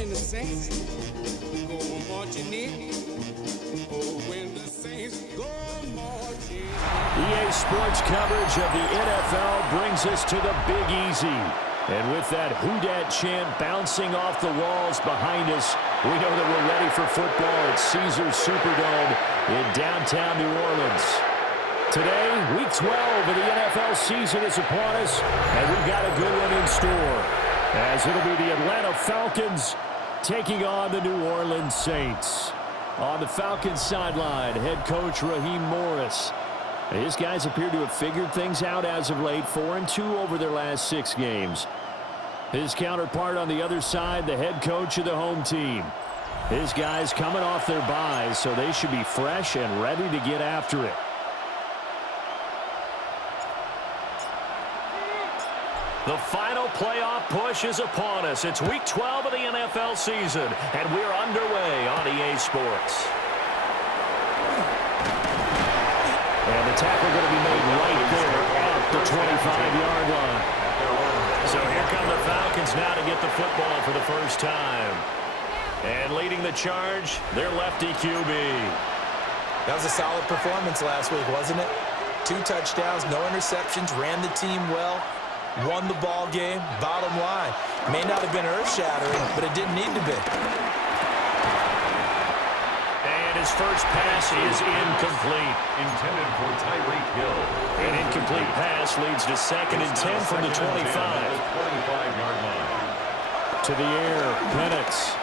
when the saints go marching in. Oh, when the saints go marching in. EA Sports coverage of the NFL brings us to the Big Easy. And with that Who Dat chant bouncing off the walls behind us, we know that we're ready for football at Caesars Superdome in downtown New Orleans. Today, Week 12 of the NFL season is upon us, and we've got a good one in store, as it'll be the Atlanta Falcons taking on the New Orleans Saints. On the Falcons sideline, head coach Raheem Morris. His guys appear to have figured things out as of late, 4-2 over their last 6 games. His counterpart on the other side, the head coach of the home team. His guys coming off their byes, so they should be fresh and ready to get after it. The final playoff push is upon us. It's Week 12 of the NFL season, and we're underway on EA Sports. And the tackle going to be made right there at the 25-yard line. So here come the Falcons now to get the football for the first time. And leading the charge, their lefty QB. That was a solid performance last week, wasn't it? 2 touchdowns, no interceptions, ran the team well, won the ball game. Bottom line, may not have been earth-shattering, but it didn't need to be. And his first pass is incomplete. Intended for Tyreek Hill. An incomplete pass leads to 2nd and 10 from the 25. 25-yard line. To the air, Penix.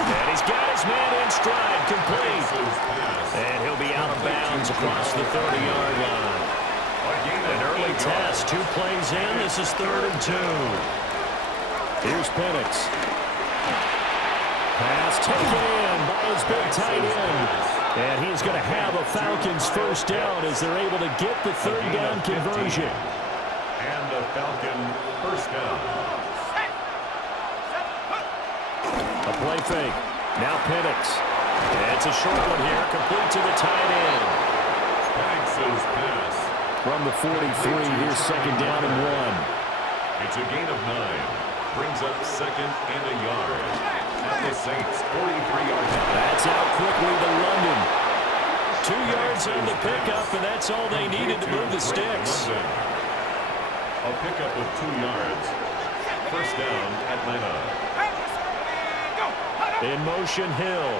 And he's got his man in stride, complete. And he'll be out of bounds across the 30-yard line. An early test, 2 plays in. This is 3rd and 2. Here's Penix. Pass taken in by his big tight end. And he's going to have a Falcons first down as they're able to get the 3rd down conversion. And a Falcon first down. A play fake. Now Penix. And it's a short one here, complete to the tight end. Penix's pass. From the 43, here's 2nd down and 1. It's a gain of 9. Brings up 2nd and a yard. At the Saints' 43-yard line. That's out quickly to London. 2 yards on the pickup, and that's all they needed to move the sticks. A pickup of 2 yards. First down, Atlanta. In motion, Hill.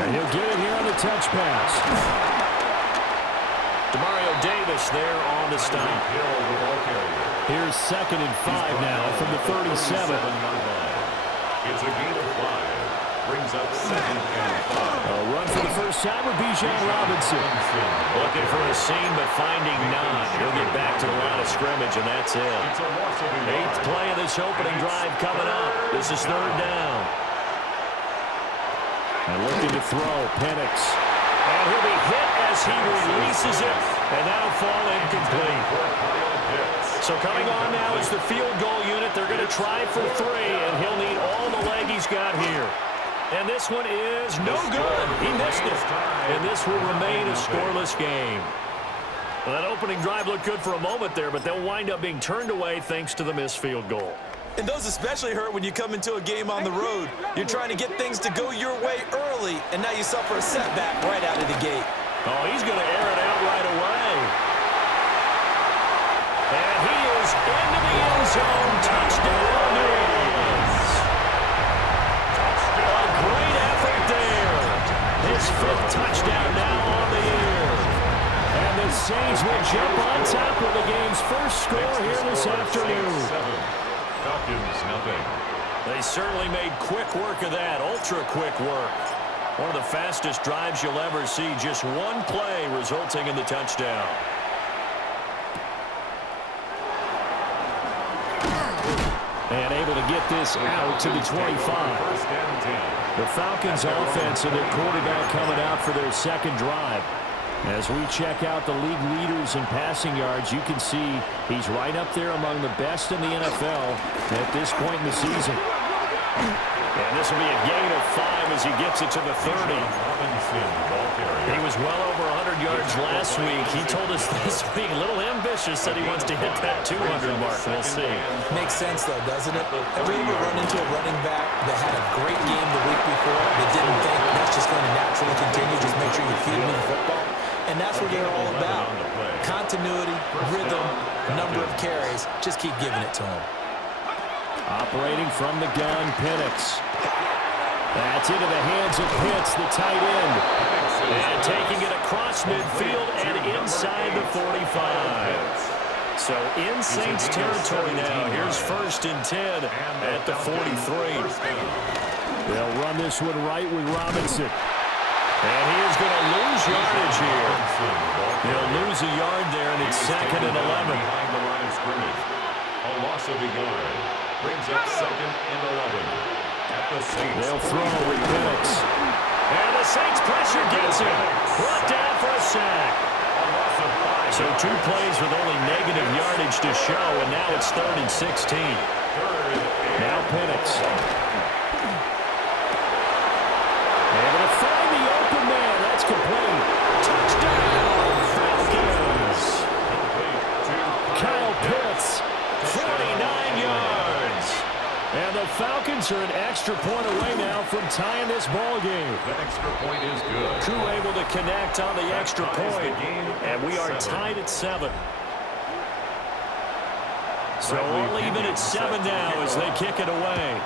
And he'll get it here on the touch pass. Demario Davis there on the stop. Hill, the ball carrier. Here's 2nd and 5 now from the 37. It's a gain of 5. Brings up 2nd and 5. A run for the first time with Bijan Robinson. Looking for a seam, but finding none. He'll get back to the line of scrimmage, and that's it. 8th play of this opening drive coming up. This is 3rd down. And looking to throw, Penix. And he'll be hit as he releases it, and that'll fall incomplete. So coming on now is the field goal unit. They're going to try for 3, and he'll need all the leg he's got here. And this one is no good. He missed it. And this will remain a scoreless game. Well, that opening drive looked good for a moment there, but they'll wind up being turned away thanks to the missed field goal. And those especially hurt when you come into a game on the road. You're trying to get things to go your way early, and now you suffer a setback right out of the gate. Oh, he's going to air it out right away. And he is into the end zone. Touchdown, New Orleans. A great effort there. His 5th touchdown now on the year. And the Saints will jump on top of the game's first score here this afternoon. Falcons, nothing. They certainly made quick work of that, ultra-quick work. One of the fastest drives you'll ever see, just 1 play resulting in the touchdown. And able to get this out to the 25. First and 10. The Falcons offense and their quarterback coming out for their 2nd drive. As we check out the league leaders in passing yards, you can see he's right up there among the best in the NFL at this point in the season. And this will be a gain of 5 as as he gets it to the 30. He was well over 100 yards last week. He told us this week, a little ambitious, that he wants to hit that 200 mark. We'll see. Makes sense, though, doesn't it? Ever you run into a running back that had a great game the week before that didn't think that's just going to naturally continue, just make sure you feed him the football? And that's what they're all about. Continuity, rhythm, number of carries. Just keep giving it to him. Operating from the gun, Penix. That's into the hands of Pitts, the tight end. And taking it across midfield and inside the 45. So in Saints territory now. Here's 1st and 10 at the 43. They'll run this one right with Robinson. And he is going to lose yardage here. He'll lose a yard there, and it's 2nd and 11. Behind the line of scrimmage. A loss of a yard. Brings up 2nd and 11. At the Saints. They'll throw with Penix. And the Saints pressure gets him. Brought down for a sack. So 2 plays with only negative yardage to show, and now it's 3rd and 16. Now Penix. Able to find the open man. That's complete. Touchdown, Falcons. Kyle Pitts, 49 yards. And the Falcons are an extra point away now from tying this ball game. The extra point is good. Crew able to connect on the extra point. And we are tied at 7. So we'll leave it at 7 now as they kick it away.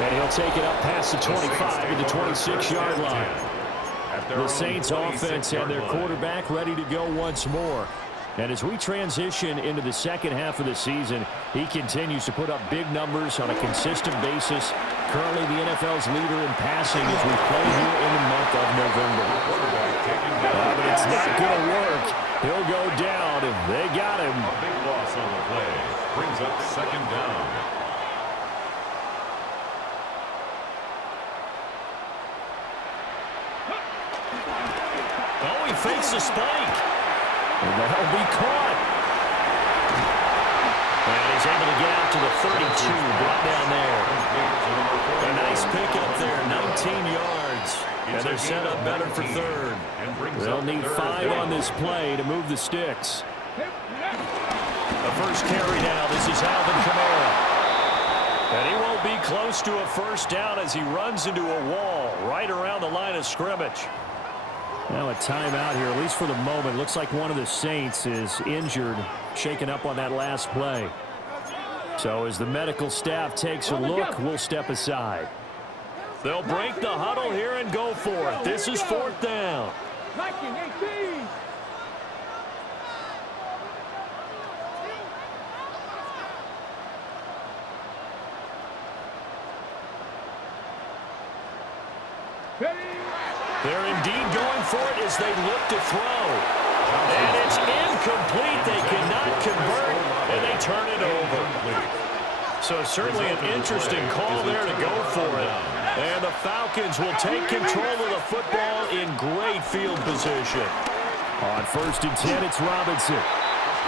And he'll take it up past the 25 to the 26-yard line. The Saints offense and their quarterback ready to go once more. And as we transition into the second half of the season, he continues to put up big numbers on a consistent basis. Currently the NFL's leader in passing as we play here in the month of November. But it's not going to work. He'll go down, and they got him. A big loss on the play. Brings up 2nd down. Oh, he fakes a spike. And that'll be caught. And he's able to get out to the 32, brought down there. A nice pickup there, 19 yards. And they're set up better for 3rd. They'll need 5 on this play to move the sticks. The first carry now, this is Alvin Kamara. And he won't be close to a first down as he runs into a wall right around the line of scrimmage. Now a timeout here, at least for the moment. Looks like one of the Saints is injured, shaken up on that last play. So as the medical staff takes a look, we'll step aside. They'll break the huddle here and go for it. This is 4th down. They're indeed going for it as they look to throw. And it's incomplete. They cannot convert, and they turn it over. So certainly an interesting call there to go for it. And the Falcons will take control of the football in great field position. On 1st and 10, it's Robinson.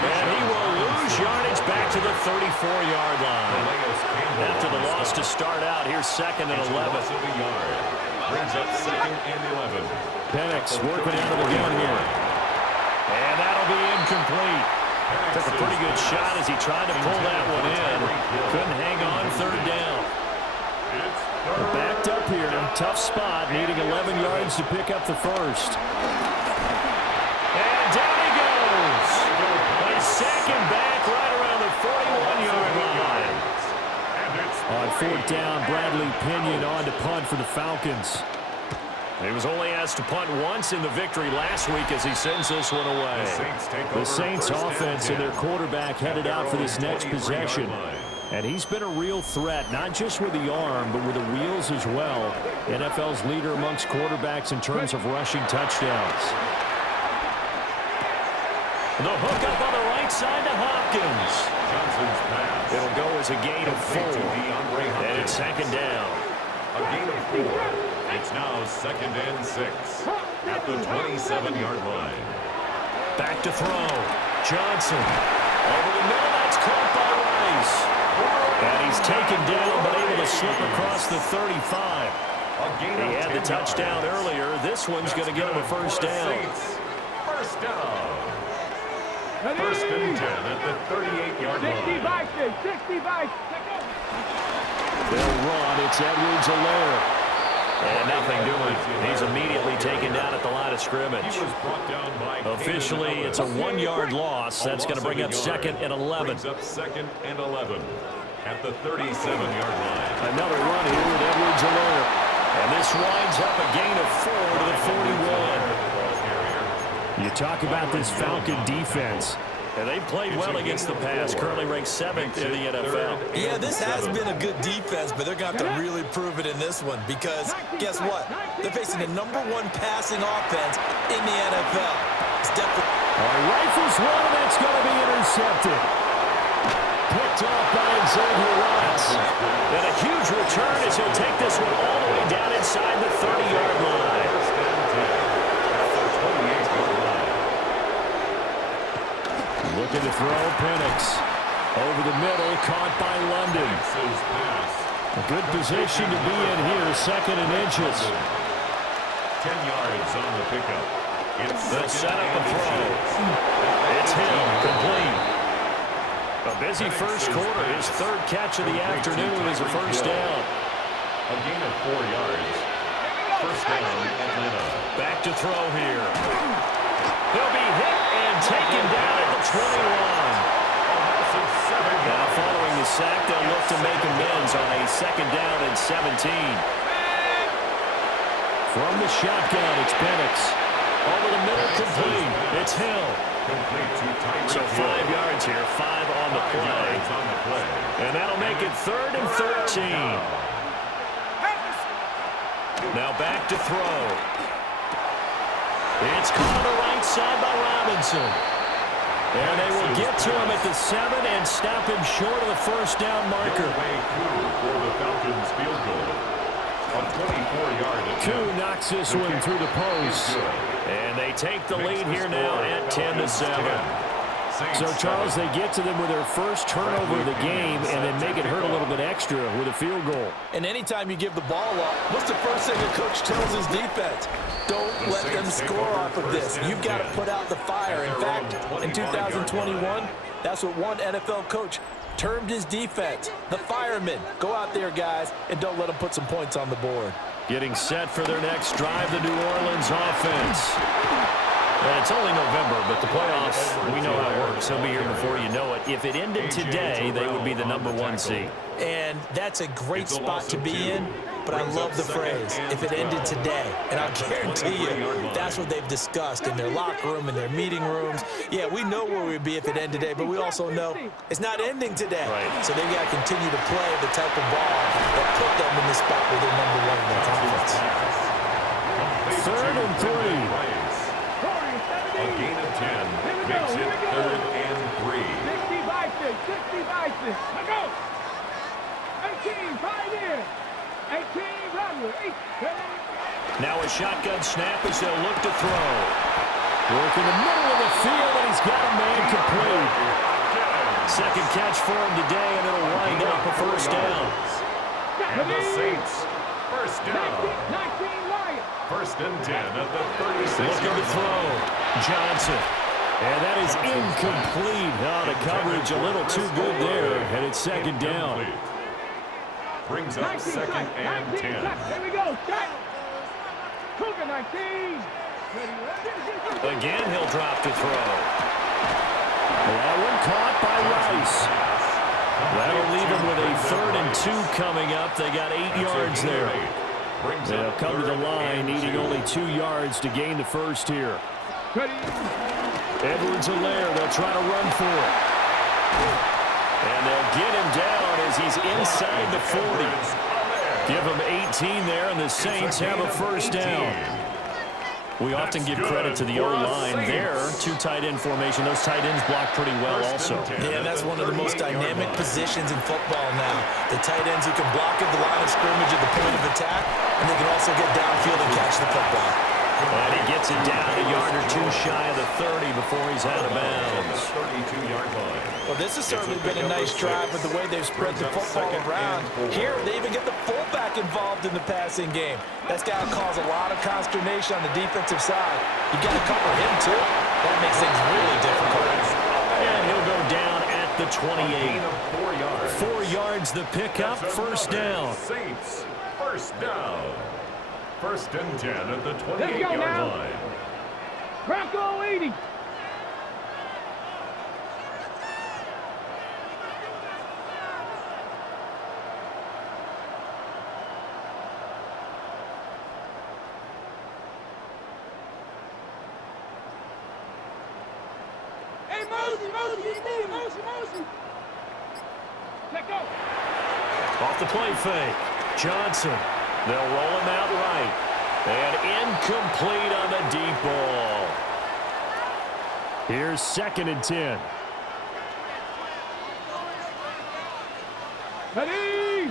And he will lose yardage back to the 34-yard line. After the loss to start out, here's 2nd and 11. Brings up 2nd and 11. Penix working out of the gun here. And that'll be incomplete. Took a pretty good shot as he tried to pull that one in. Couldn't hang on 3rd down. Backed up here. Tough spot. Needing 11 yards to pick up the first. And down he goes. They sack him back right around the 41-yard line. On 4th down, Bradley Pinion on to punt for the Falcons. He was only asked to punt once in the victory last week as he sends this one away. The Saints offense and their quarterback headed out for this next possession. And he's been a real threat, not just with the arm, but with the wheels as well. NFL's leader amongst quarterbacks in terms of rushing touchdowns. The hook up on the right side to Hopkins. It'll go as a gain of 4. And it's 2nd down. A gain of 4. It's now 2nd and 6 at the 27-yard line. Back to throw. Johnson. Over the middle, that's taken down, but able to slip across the 35. He had the touchdown earlier. This one's going to get him a first down. First down. First and 10 at the 38-yard line. 65. They'll run. It's Edwards-Helaire. And nothing doing. He's immediately taken down at the line of scrimmage. Officially, it's a 1-yard loss. That's going to bring up second and 11. Brings up second and 11 at the 37-yard line. Another run here with Edwards-Helaire. And this winds up a gain of 4 to the 41. You talk about this Falcon defense. And they played well against the pass, currently ranked 7th in the NFL. Yeah, this has been a good defense, but they're going to have to really prove it in this one because guess what? They're facing the #1 passing offense in the NFL. It's definitely... Rifles one, that's going to be intercepted. Picked off by Xavier Watts. And a huge return as he'll take this one all the way down inside the 30-yard line. Looking to throw, Penix. Over the middle, caught by London. A good position to be in here, second and inches. 10 yards on the pickup. They'll set up a throw. It's him, complete. A busy first quarter. His third catch of the afternoon is a first down. A gain of 4 yards. First down, Atlanta. Back to throw here. He'll be hit and taken down at the 21. Now following the sack, they'll look to make amends on a second down and 17. From the shotgun, it's Penix. Over the middle, complete. It's Hill. So 5 yards here, 5 on the play. And that'll make it 3rd and 13. Now back to throw. It's caught on the right side by Robinson. And they will get to him at the 7 and stop him short of the first down marker. For the Falcons field goal. A 24-yard attempt. Koo knocks this one through the post. And they take the lead here now at 10-7. So, Charles, they get to them with their first turnover of the game and then make it hurt a little bit extra with a field goal. And anytime you give the ball up, what's the first thing the coach tells his defense? Don't let them score off of this. You've got to put out the fire. In fact, in 2021, that's what one NFL coach termed his defense, the firemen. Go out there, guys, and don't let them put some points on the board. Getting set for their next drive, the New Orleans offense. And it's only November, but the playoffs, we know how it works. He'll be here before you know it. If it ended today, they would be the #1 seed. And that's a great spot to be in, but I love the phrase, if it ended today. And I'll guarantee you, that's what they've discussed in their locker room, in their meeting rooms. Yeah, we know where we'd be if it ended today, but we also know it's not ending today. Right. So they've got to continue to play the type of ball that put them in the spot where they're #1 in their conference. 3rd and 3. A gain of 10 makes it 3rd and 3. 65. Let's go. 18, 5 in. 18, run. 18. Now a shotgun snap as they'll look to throw. Work in the middle of the field, and he's got a man complete. Second catch for him today, and it'll wind up a first down. And the Saints, first down. 19 Lions. First and 10 at the 36. Looking to throw. Johnson. And that is incomplete. Now the coverage a little too good there, and it's second down. Brings up second and 10. There we go. Cougar 19. Again, he'll drop to throw. That one caught by Rice. That'll leave him with a 3rd and 2 coming up. They got 8 yards there. They'll come to the line, needing only 2 yards to gain the first here. Edwards-Helaire, they'll try to run for it. And they'll get him down as he's inside the 40. Give him 18 there, and the Saints have a first down. We often give credit to the O-line there. 2 tight end formation. Those tight ends block pretty well also. Yeah, that's one of the most dynamic positions in football now. The tight ends who can block at the line of scrimmage at the point of attack, and they can also get downfield and catch the football. And he gets it down a yard or two shy of the 30 before he's out of bounds. 32-yard line. Well, this has certainly been a nice drive with the way they've spread the football around. Here, they even get the fullback involved in the passing game. That's got to cause a lot of consternation on the defensive side. You've got to cover him, too. That makes things really difficult. And he'll go down at the 28. 4 yards. 4 yards the pickup, first down. Saints, first down. First and 10 at the Let's go 28-yard now. line. Bronco 80. Hey, Mosey. Let go. Off the play fake. Johnson. They'll roll him out right. And incomplete on the deep ball. Here's 2nd and 10. Ready.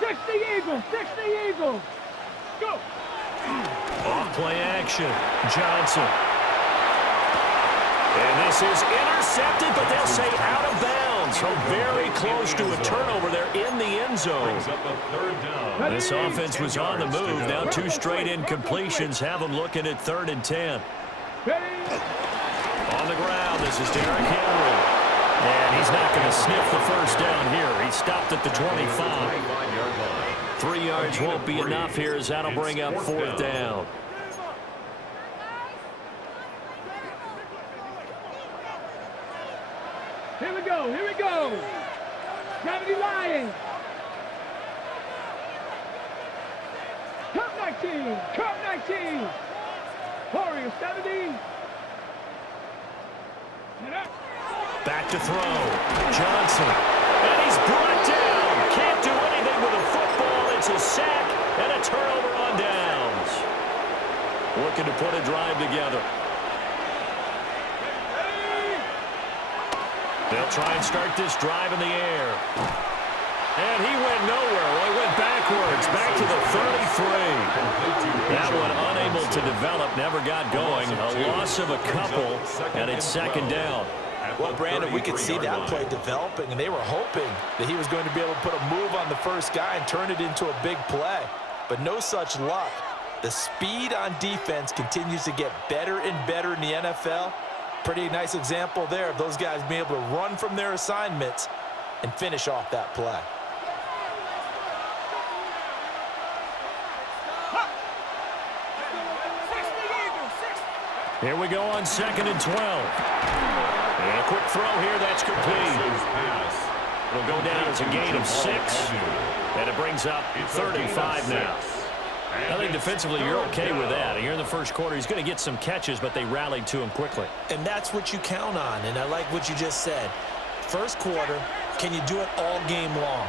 60 Eagles. Go. Off play action. Johnson. And this is intercepted, but they'll say out of bounds. So very close to a turnover there in the end zone. Brings up a 3rd down. This offense was on the move. Now 2 straight incompletions have them looking at 3rd and 10. Ready. On the ground, this is Derrick Henry. And he's not going to sniff the first down here. He stopped at the 25. 25-yard line. 3 yards won't be enough here as that'll bring up 4th down. Here we go. Gravity Lions. Cup 19. Warriors 70. Back to throw. Johnson. And he's brought down. Can't do anything with the football. It's a sack and a turnover on downs. Looking to put a drive together. They'll try and start this drive in the air. And he went nowhere. Well, he went backwards. Back to the 33. That one unable to develop. Never got going. A loss of a couple. And it's 2nd down. Well, Brandon, we could see that play developing, and they were hoping that he was going to be able to put a move on the first guy and turn it into a big play. But no such luck. The speed on defense continues to get better and better in the NFL. Pretty nice example there of those guys being able to run from their assignments and finish off that play. Here we go on 2nd and 12. And a quick throw here, that's complete. It'll go down as a gain of 6. And it brings up 35 now. I think defensively you're okay with that. Here in the first quarter, he's going to get some catches, but they rallied to him quickly. And that's what you count on, and I like what you just said. First quarter, can you do it all game long?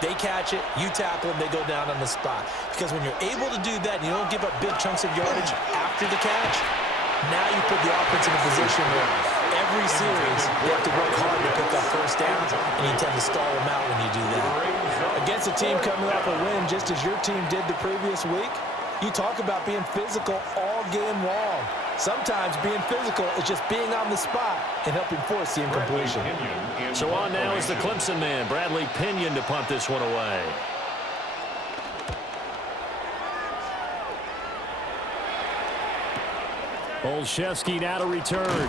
They catch it, you tackle them, they go down on the spot. Because when you're able to do that and you don't give up big chunks of yardage after the catch, now you put the offense in a position where every series they have to work hard to pick up first downs, and you tend to stall them out when you do that. Against a team coming off a win just as your team did the previous week, you talk about being physical all game long. Sometimes being physical is just being on the spot and helping force the incompletion. So on now is the Clemson man, Bradley Pinion, to punt this one away. Olszewski now to return.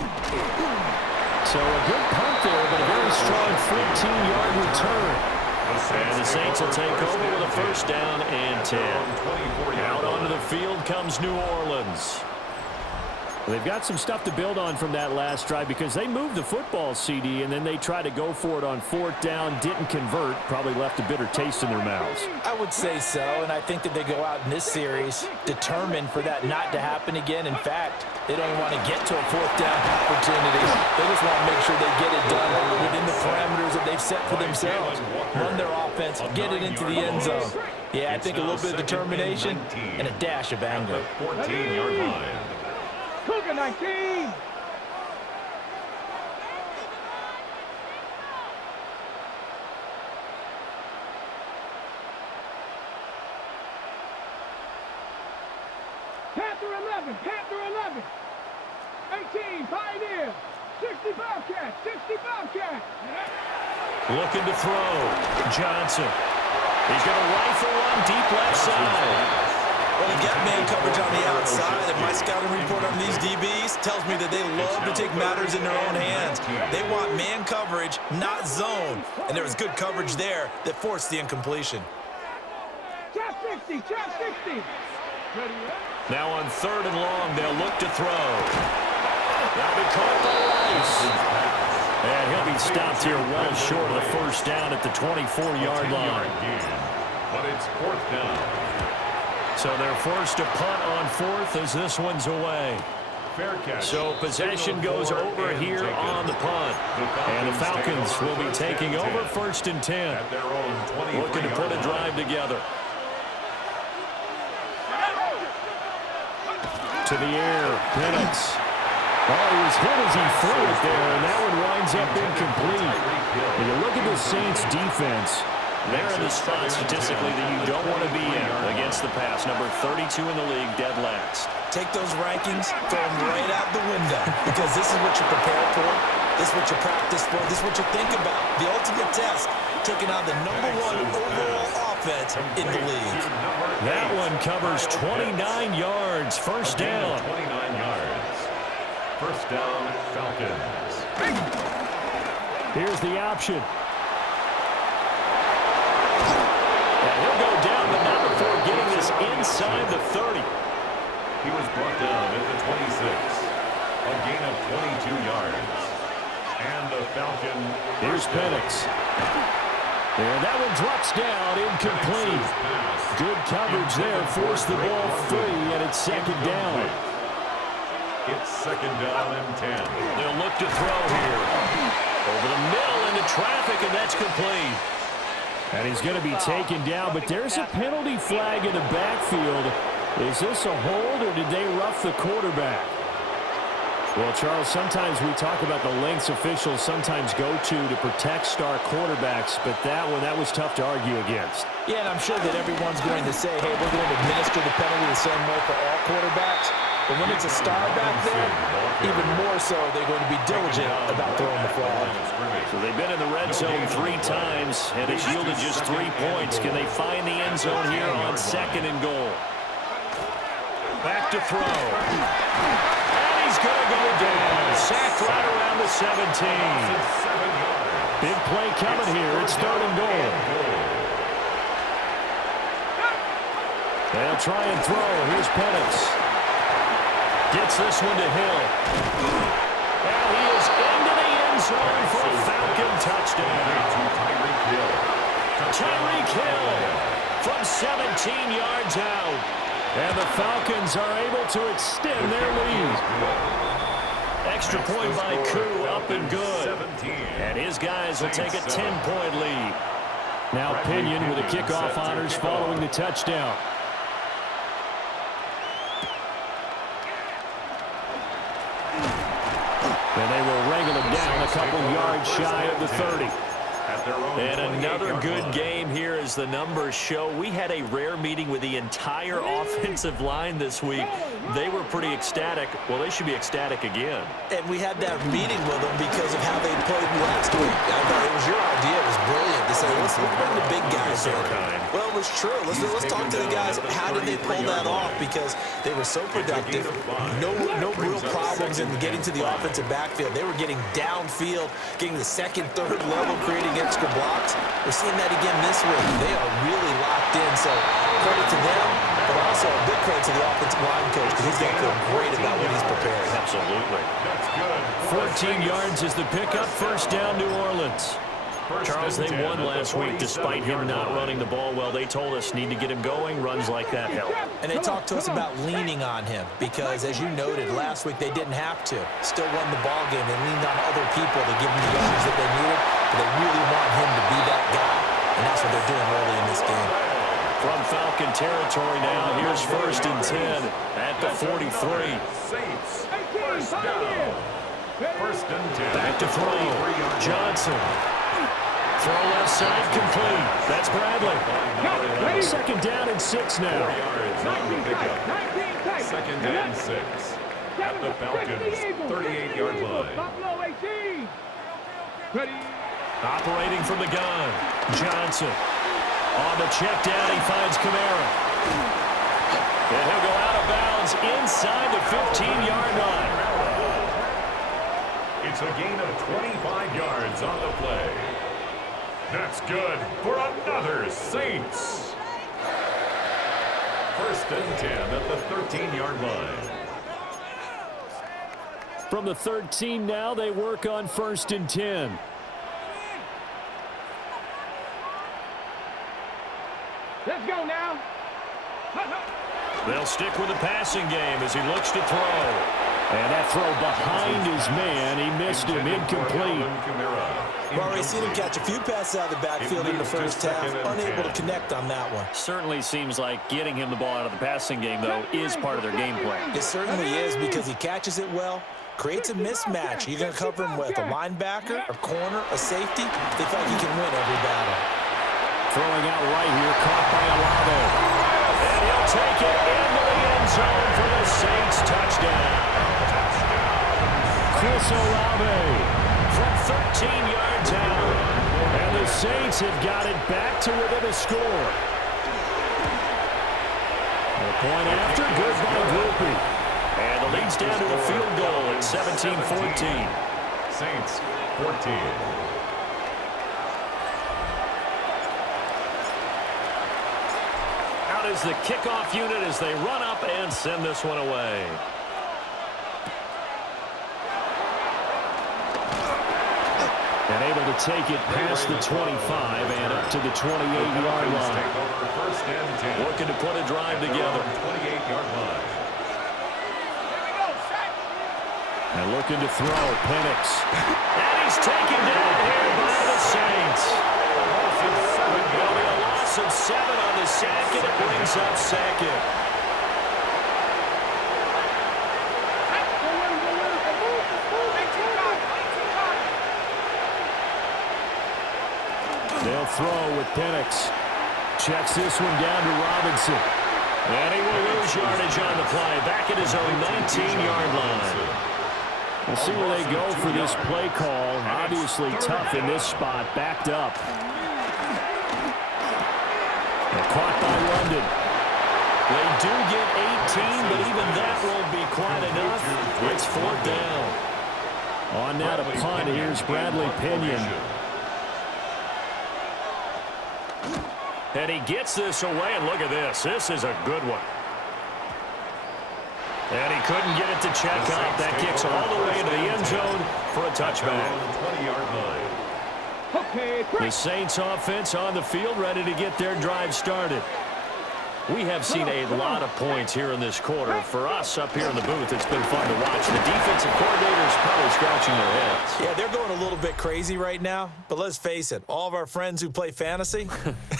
So a good punt there, but a very strong 14-yard return. And the Saints will take over with a first down and 10. Out onto the field comes New Orleans. They've got some stuff to build on from that last drive because they moved the football, CD, and then they tried to go for it on 4th down, didn't convert, probably left a bitter taste in their mouths. I would say so, and I think that they go out in this series determined for that not to happen again. In fact, they don't even want to get to a 4th down opportunity. They just want to make sure they get it done within the parameters that they've set for themselves. Run their offense, get it into the end zone. Yeah, I think a little bit of determination and a dash of anger. 14-yard line. Cougar 19. Panther 11, Panther 11. 18, Pioneer. 60 Bobcat, 60 Bobcat. Looking to throw. Johnson. He's going to rifle one deep left side. Well, you get man coverage on the outside, and my scouting report on these DBs tells me that they love to take matters in their own hands. They want man coverage, not zone. And there was good coverage there that forced the incompletion. Trap 60, trap 60. Ready, Now on 3rd and long, they'll look to throw. That'll be caught by Rice. And he'll be stopped here well short of the first down at the 24-yard line. But it's 4th down. So they're forced to punt on 4th as this one's away. Fair catch. So possession goes over here on the punt. And the Falcons will be taking over 1st and 10. At their own 20. Looking to put a drive together. To the air, Penix. Oh, he was hit as he threw it there, and that one winds up incomplete. When you look at the Saints' defense, they're in the spot statistically that you don't want to be in against the pass. Number 32 in the league, dead last. Take those rankings, throw them right out the window, because this is what you prepare for, this is what you practice for, this is what you think about. The ultimate test, taking on the #1 overall offense in the league. That one covers 29 yards, first down. 29 yards. First down, Falcons. Here's the option. And he'll go down, but not before getting this inside the 30. He was brought down at the 26. A gain of 22 yards. And the Falcon. Here's Penix. And that one drops down, incomplete. Good coverage there, forced the ball free, and it's 2nd down. It's 2nd down and 10. They'll look to throw here. Over the middle into traffic, and that's complete. And he's going to be taken down, but there's a penalty flag in the backfield. Is this a hold, or did they rough the quarterback? Well, Charles, sometimes we talk about the lengths officials sometimes go to protect star quarterbacks, but that was tough to argue against. Yeah, and I'm sure that everyone's going to say, hey, we're going to administer the penalty the same way for all quarterbacks. But when it's a star back there, even more so, they're going to be diligent about throwing the flag. So they've been in the red zone 3 times, and it's yielded just 3 points. Can they find the end zone here on 2nd and goal? Back to throw. And he's going to go down. Sacked right around the 17. Big play coming here. It's 3rd and goal. They'll try and throw. Here's Penix. Gets this one to Hill. And he is into the end zone for a Falcon touchdown. Tyreek Hill from 17 yards out. And the Falcons are able to extend their lead. Extra point by Koo, up and good. And his guys will take a 10-point lead. Now Pinion with the kickoff honors following the touchdown. And they will wrangle him down a couple yards shy of the 30. And another good game here as the numbers show. We had a rare meeting with the entire offensive line this week. They were pretty ecstatic. Well, they should be ecstatic again. And we had that meeting with them because of how they played last week. I thought it was your idea. It was brilliant to say, let's bring the big guys in. Well, it was true. Let's talk to the guys. How did they pull that off? Because they were so productive. No real problems in getting to the offensive backfield. They were getting downfield, getting the 2nd, 3rd level, creating extra blocks. We're seeing that again this week. They are really locked in. So credit to them, but also a big credit to the offensive line coach because he's going to feel great about what he's preparing. Absolutely. 14 yards is the pickup. First down, New Orleans. Charles, they won last week despite him not running the ball well. They told us need to get him going. Runs like that help. And they talked to us about leaning on him because, as you noted, last week they didn't have to. Still won the ball game. They leaned on other people to give them the yards that they needed. But they really want him to be that guy, and that's what they're doing early in this game. From Falcon territory now, here's 1st and 10 at the 43. Saints. First down. 1st and 10. Back to throw. Johnson. Throw left side complete. That's Bradley. 2nd down and 6 now. 19 tight, 19 tight. second and 6 at the Falcons' 38-yard line. Buffalo 18. Ready. Operating from the gun, Johnson. On the check down, he finds Kamara. And he'll go out of bounds inside the 15-yard line. It's a gain of 25 yards on the play. That's good for another Saints. First and 10 at the 13-yard line. From the 13 now, they work on 1st and 10. Let's go now. They'll stick with the passing game as he looks to throw. And that throw behind his man, he missed him, incomplete. We've already seen him catch a few passes out of the backfield in the first half, unable to connect on that one. Certainly seems like getting him the ball out of the passing game, though, is part of their game plan. It certainly is, because he catches it well, creates a mismatch. You're going to cover him with a linebacker, a corner, a safety. They feel like he can win every battle. Throwing out right here, caught by Olave. And he'll take it into the end zone for the Saints touchdown. Chris Olave from 13 yards out. And the Saints have got it back to within a score. The point after, good by Groupie. And the lead's down to a field goal at 17-14. Saints 14. Is the kickoff unit as they run up and send this one away. And able to take it past the 25 and up to the 28-yard line. Looking to put a drive together. 28-yard line. And looking to throw, Penix. And he's taken down here by the Saints. There'll be a loss of 7 on the sack, and it brings up second. They'll throw with Penix. Checks this one down to Robinson. And he will lose yardage on the play. Back at his own 19-yard line. We'll see where they go for this play call. Obviously tough in this spot, backed up. And caught by London. They do get 18, but even that won't be quite enough. It's 4th down. On now to punt, here's Bradley Pinion. And he gets this away, and look at this. This is a good one. And he couldn't get it to check out. That kicks all the way into the end zone for a touchback. 20-yard line. The Saints offense on the field, ready to get their drive started. We have seen a lot of points here in this quarter. For us up here in the booth, it's been fun to watch. The defensive coordinators probably scratching their heads. Yeah, they're going a little bit crazy right now. But let's face it, all of our friends who play fantasy,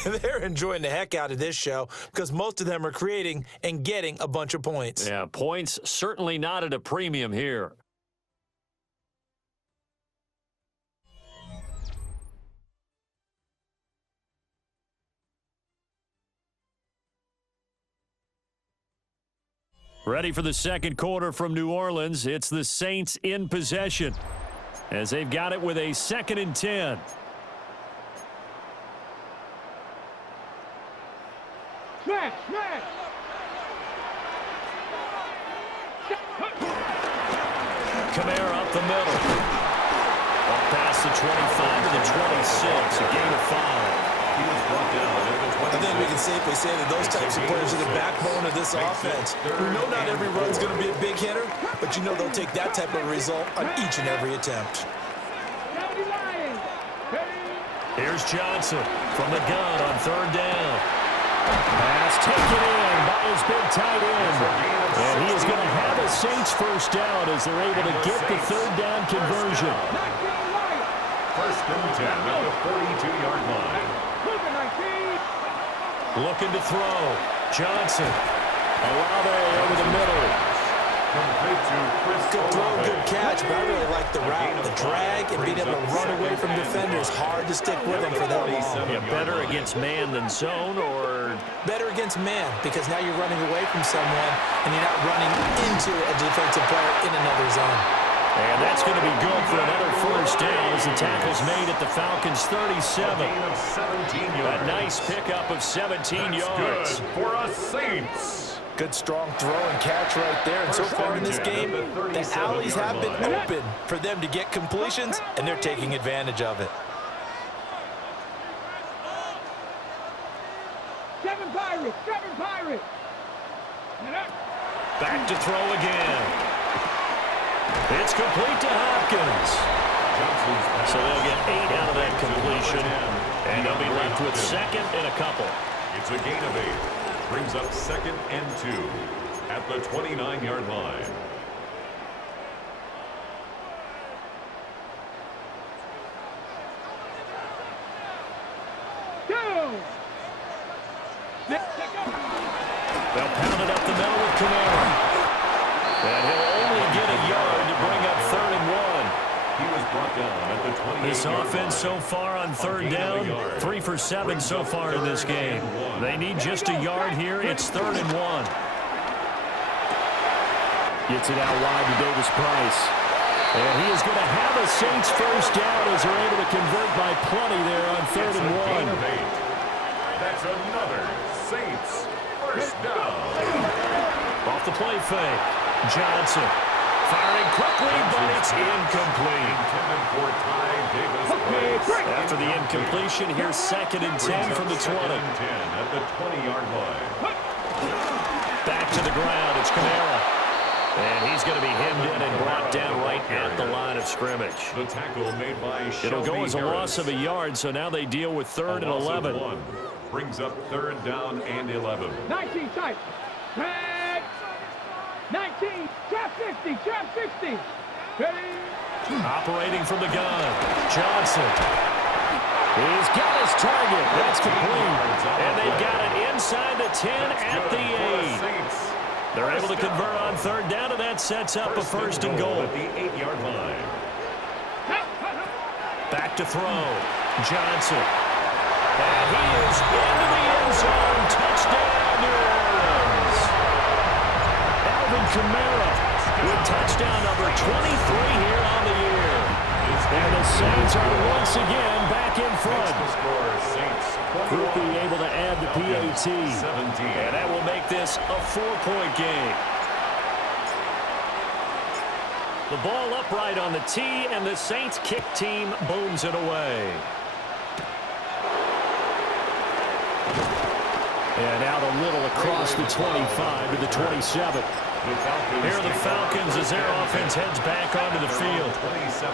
they're enjoying the heck out of this show because most of them are creating and getting a bunch of points. Yeah, points certainly not at a premium here. Ready for the second quarter from New Orleans. It's the Saints in possession as they've got it with a 2nd and 10. Smash, smash. Kamara up the middle. Up past the 25 to the 26. A gain of 5. He was brought down at the 26. I think we can safely say that those types of players are the backbone of this offense. We know not every run's going to be a big hitter, but you know they'll take that type of result on each and every attempt. Here's Johnson from the gun on 3rd down. Pass taken in by his big tight end. And he is going to have a Saints first down as they're able to get the 3rd down conversion. 1st and 10 at the 42-yard line. Looking to throw. Johnson. Olave over the middle. Complete to Chris Good throw, Olave. good catch, but I really like the route. The drag and being able to run away from defenders. Hard to stick with them for that long. Yeah, better against man than zone, or Better against man, because now you're running away from someone and you're not running into a defensive player in another zone. and that's going to be good for another first down as the tackle's made at the Falcons' 37. Gain of 17 yards. A nice pickup of 17 yards. Good for us Saints. Good strong throw and catch right there. And so far in this game, the alleys have been open for them to get completions, and they're taking advantage of it. 7 Pirates, 7 Pirates. Back to throw again. It's complete to Hopkins. So they'll get 8 out of that completion, and they'll be left with second and a couple. It's a gain of 8. Brings up 2nd and 2 at the 29-yard line. They'll pound it up the middle with Camara. And he'll only get a yard to bring up 3rd and 1. He was brought down at the 28-yard This offense so far on 3rd down, 3 for 7 so far in this game. They need just a yard here. It's 3rd and 1. Gets it out wide to Davis Price. And he is going to have a Saints first down as they're able to convert by plenty there on 3rd and 1. That's another Saints first down. Off the play fake. Johnson firing quickly, but it's incomplete. Intended for Ty Davis Price. After the incompletion, here's 2nd and 10 from the 20. 2nd and 10 at the 20-yard line. Back to the ground. It's Camara. And he's going to be hemmed in and brought down right at the line of scrimmage. The tackle made by It'll Shelby go as a Harris. loss of a yard, so now they deal with 3rd and A loss of 11. 1 brings up 3rd down and 11. 19 tight. Red. 19. Trap 50. Trap 60. Ready. Operating from the gun. Johnson. He's got his target. That's complete. And they got it inside the 10 at the 8. They're able to convert on 3rd down, and that sets up a 1st and goal. At the 8-yard line. Back to throw. Johnson. And he is into the end zone. Touchdown, New Orleans. Alvin Kamara with touchdown number 23 here on the year. And the Saints are once again back in front. Could be able to add the PAT. And that will make this a 4-point game. The ball upright on the tee, and the Saints kick team booms it away. And out a little across the 25 to the 27. Here are the Falcons as their offense heads back onto the field.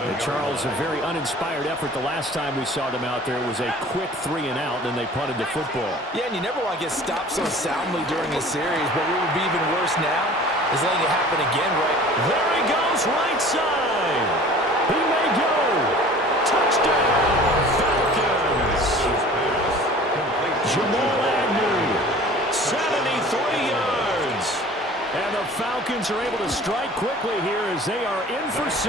And Charles, a very uninspired effort the last time we saw them out there. It was a quick 3 and out, and then they punted the football. Yeah, and you never want to get stopped so soundly during a series, but what would be even worse now is letting it happen again, right? There he goes, right side. He may go. Touchdown, Falcons. Jamal Agnew, 73 yards. And the Falcons are able to strike quickly here as they are in for 6.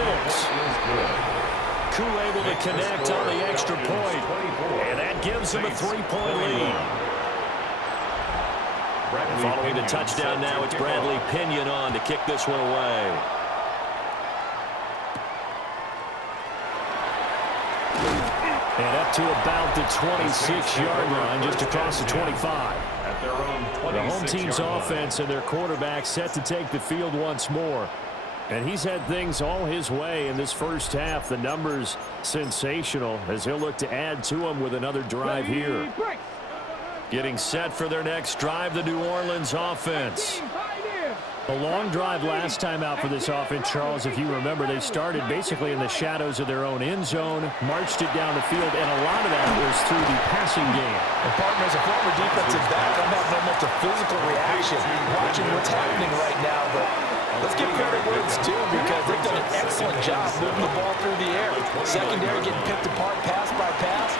Koo able to connect on the extra point. And that gives them a 3-point lead. And following the touchdown now, it's Bradley Pinion on to kick this one away. And up to about the 26-yard line, just across the 25. The home team's offense and their quarterback set to take the field once more. And he's had things all his way in this first half. The numbers sensational as he'll look to add to them with another drive here. Getting set for their next drive, the New Orleans offense. A long drive last time out for this offense, Charles. If you remember, they started basically in the shadows of their own end zone, marched it down the field, and a lot of that was through the passing game. And partner, as a former defensive back, I'm having almost a physical reaction watching what's happening right now. But let's give credit where it's due, because they've done an excellent job moving the ball through the air. Secondary getting picked apart pass by pass.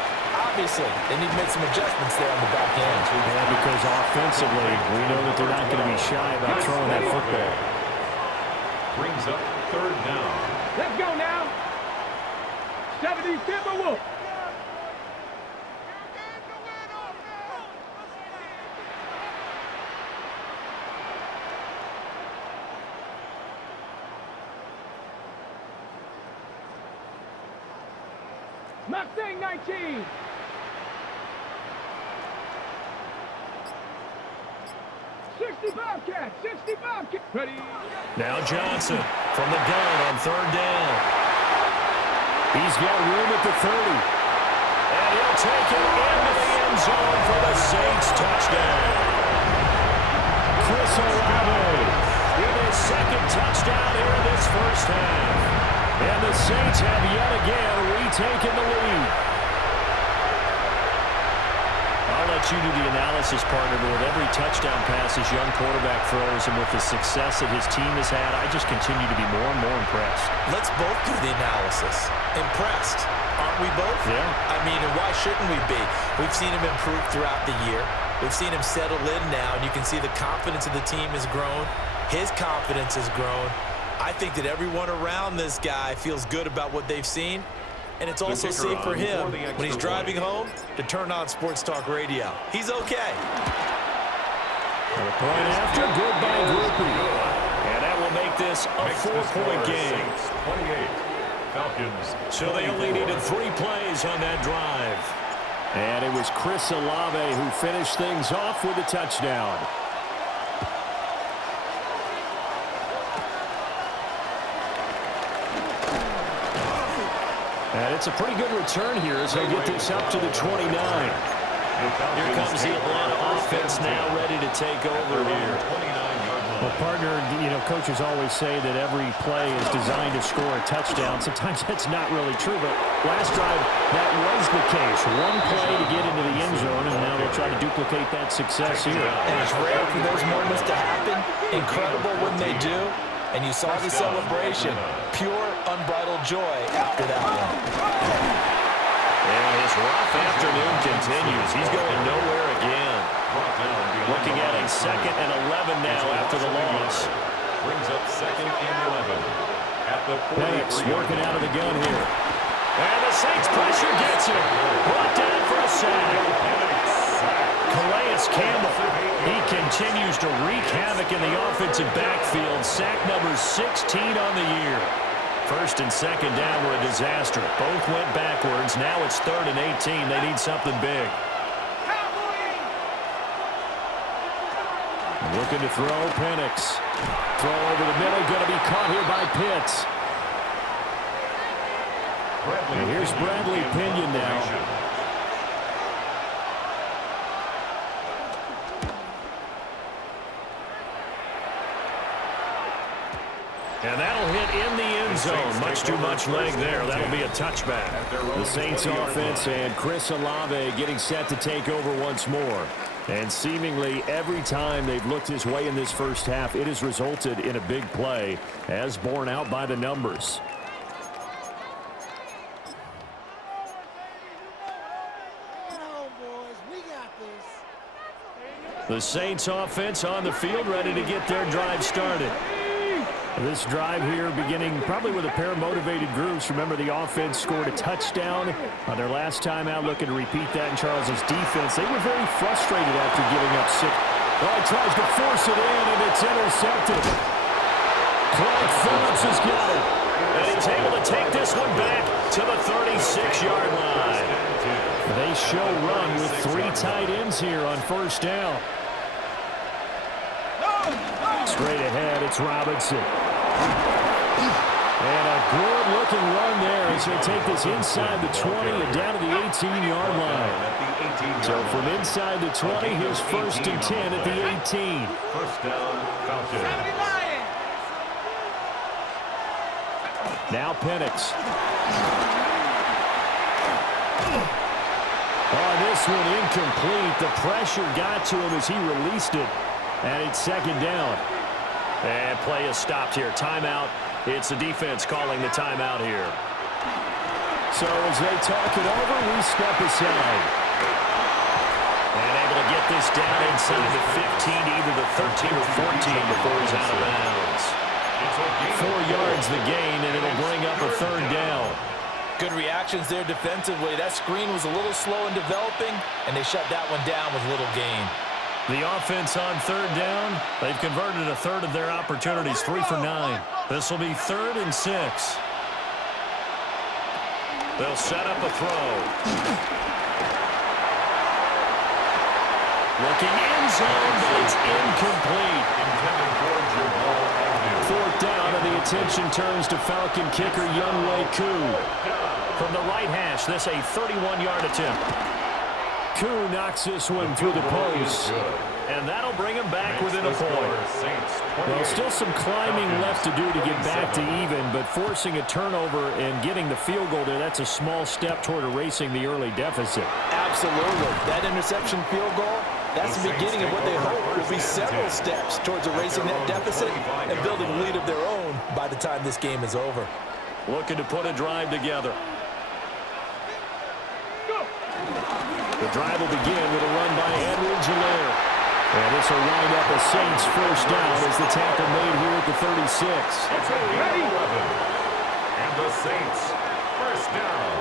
Obviously, they need to make some adjustments there on the back end. Yeah, because offensively, we know that they're not going to be shy about throwing that football. Brings up third down. Let's go now. 70 Timberwolves. Mustang 19. Bobcat, 60 Bobcat. Ready. Now Johnson from the gun on third down. He's got room at the 30. And he'll take it into the end zone for the Saints touchdown. Chris Olave with his second touchdown here in this first half. And the Saints have yet again retaken the lead. I'll let you do the analysis, partner, but with every touchdown pass his young quarterback throws and with the success that his team has had, I just continue to be more and more impressed. Let's both do the analysis. Impressed, aren't we both? Yeah. I mean, and why shouldn't we be? We've seen him improve throughout the year. We've seen him settle in now, and you can see the confidence of the team has grown. His confidence has grown. I think that everyone around this guy feels good about what they've seen. And it's also safe for him when he's driving home to turn on Sports Talk Radio. He's okay. The point after, good by Groupie. And that will make this a 4-point game. 28. Falcons. So they only needed 3 plays on that drive. And it was Chris Olave who finished things off with a touchdown. And it's a pretty good return here as they get this up to the 29. Here comes the Atlanta offense now ready to take over here. Well, partner, you know, coaches always say that every play is designed to score a touchdown. Sometimes that's not really true, but last drive, that was the case. One play to get into the end zone, and now they'll try to duplicate that success here. And it's rare for those moments to happen. Incredible when they do. And you saw the celebration. Pure, unbridled joy after that one. And his rough afternoon continues. He's going nowhere again. Looking at a 2nd and 11 now after the loss. Brings up 2nd and 11. At the 43. Working out of the gun here. And the Saints pressure gets him. Brought down for a sack. Calais Campbell, he continues to wreak havoc in the offensive backfield. Sack number 16 on the year. 1st and 2nd down were a disaster. Both went backwards. Now it's 3rd and 18. They need something big. Looking to throw, Penix. Throw over the middle, going to be caught here by Pitts. And here's Bradley Pinion now. And that'll hit in the end zone. Much too much leg there. That'll be a touchback. The Saints offense and Chris Olave getting set to take over once more. And seemingly every time they've looked his way in this first half, it has resulted in a big play, as borne out by the numbers. The Saints offense on the field, ready to get their drive started. This drive here beginning probably with a pair of motivated groups. Remember, the offense scored a touchdown on their last time out, looking to repeat that in Charles's defense. They were very frustrated after giving up 6. Well, he tries to force it in, and it's intercepted. Clyde Phillips has got it. And he's able to take this one back to the 36-yard line. They show run with 3 tight ends here on 1st down. Straight ahead, it's Robinson. And a good-looking run there as they take this inside the 20 and down to the 18-yard line. So from inside the 20, here's 1st and 10 at the 18. 1st down, Falcons. Now Penix. Oh, this one incomplete. The pressure got to him as he released it. And it's 2nd down. And play is stopped here. Timeout. It's the defense calling the timeout here. So as they talk it over, we step aside. And able to get this down inside the 15, either the 13 or 14 before he's out of bounds. 4 yards the gain, and it'll bring up a 3rd down. Good reactions there defensively. That screen was a little slow in developing, and they shut that one down with little gain. The offense on 3rd down, they've converted a third of their opportunities, 3 for 9. This will be 3rd and 6. They'll set up a throw. Looking end zone, but it's incomplete. 4th down, and the attention turns to Falcon kicker Younghoe Koo. From the right hash, this a 31-yard attempt. Koo knocks this one through the post, and that'll bring him back within a point. Well, still some climbing left to do to get back to even, but forcing a turnover and getting the field goal there, that's a small step toward erasing the early deficit. Absolutely. That interception field goal, that's the beginning of what they hope will be several steps towards erasing that deficit and building a lead of their own by the time this game is over. Looking to put a drive together. The drive will begin with a run by Edwards Helaire. And this will wind up a Saints 1st down as the tackle made here at the 36. And the Saints 1st down.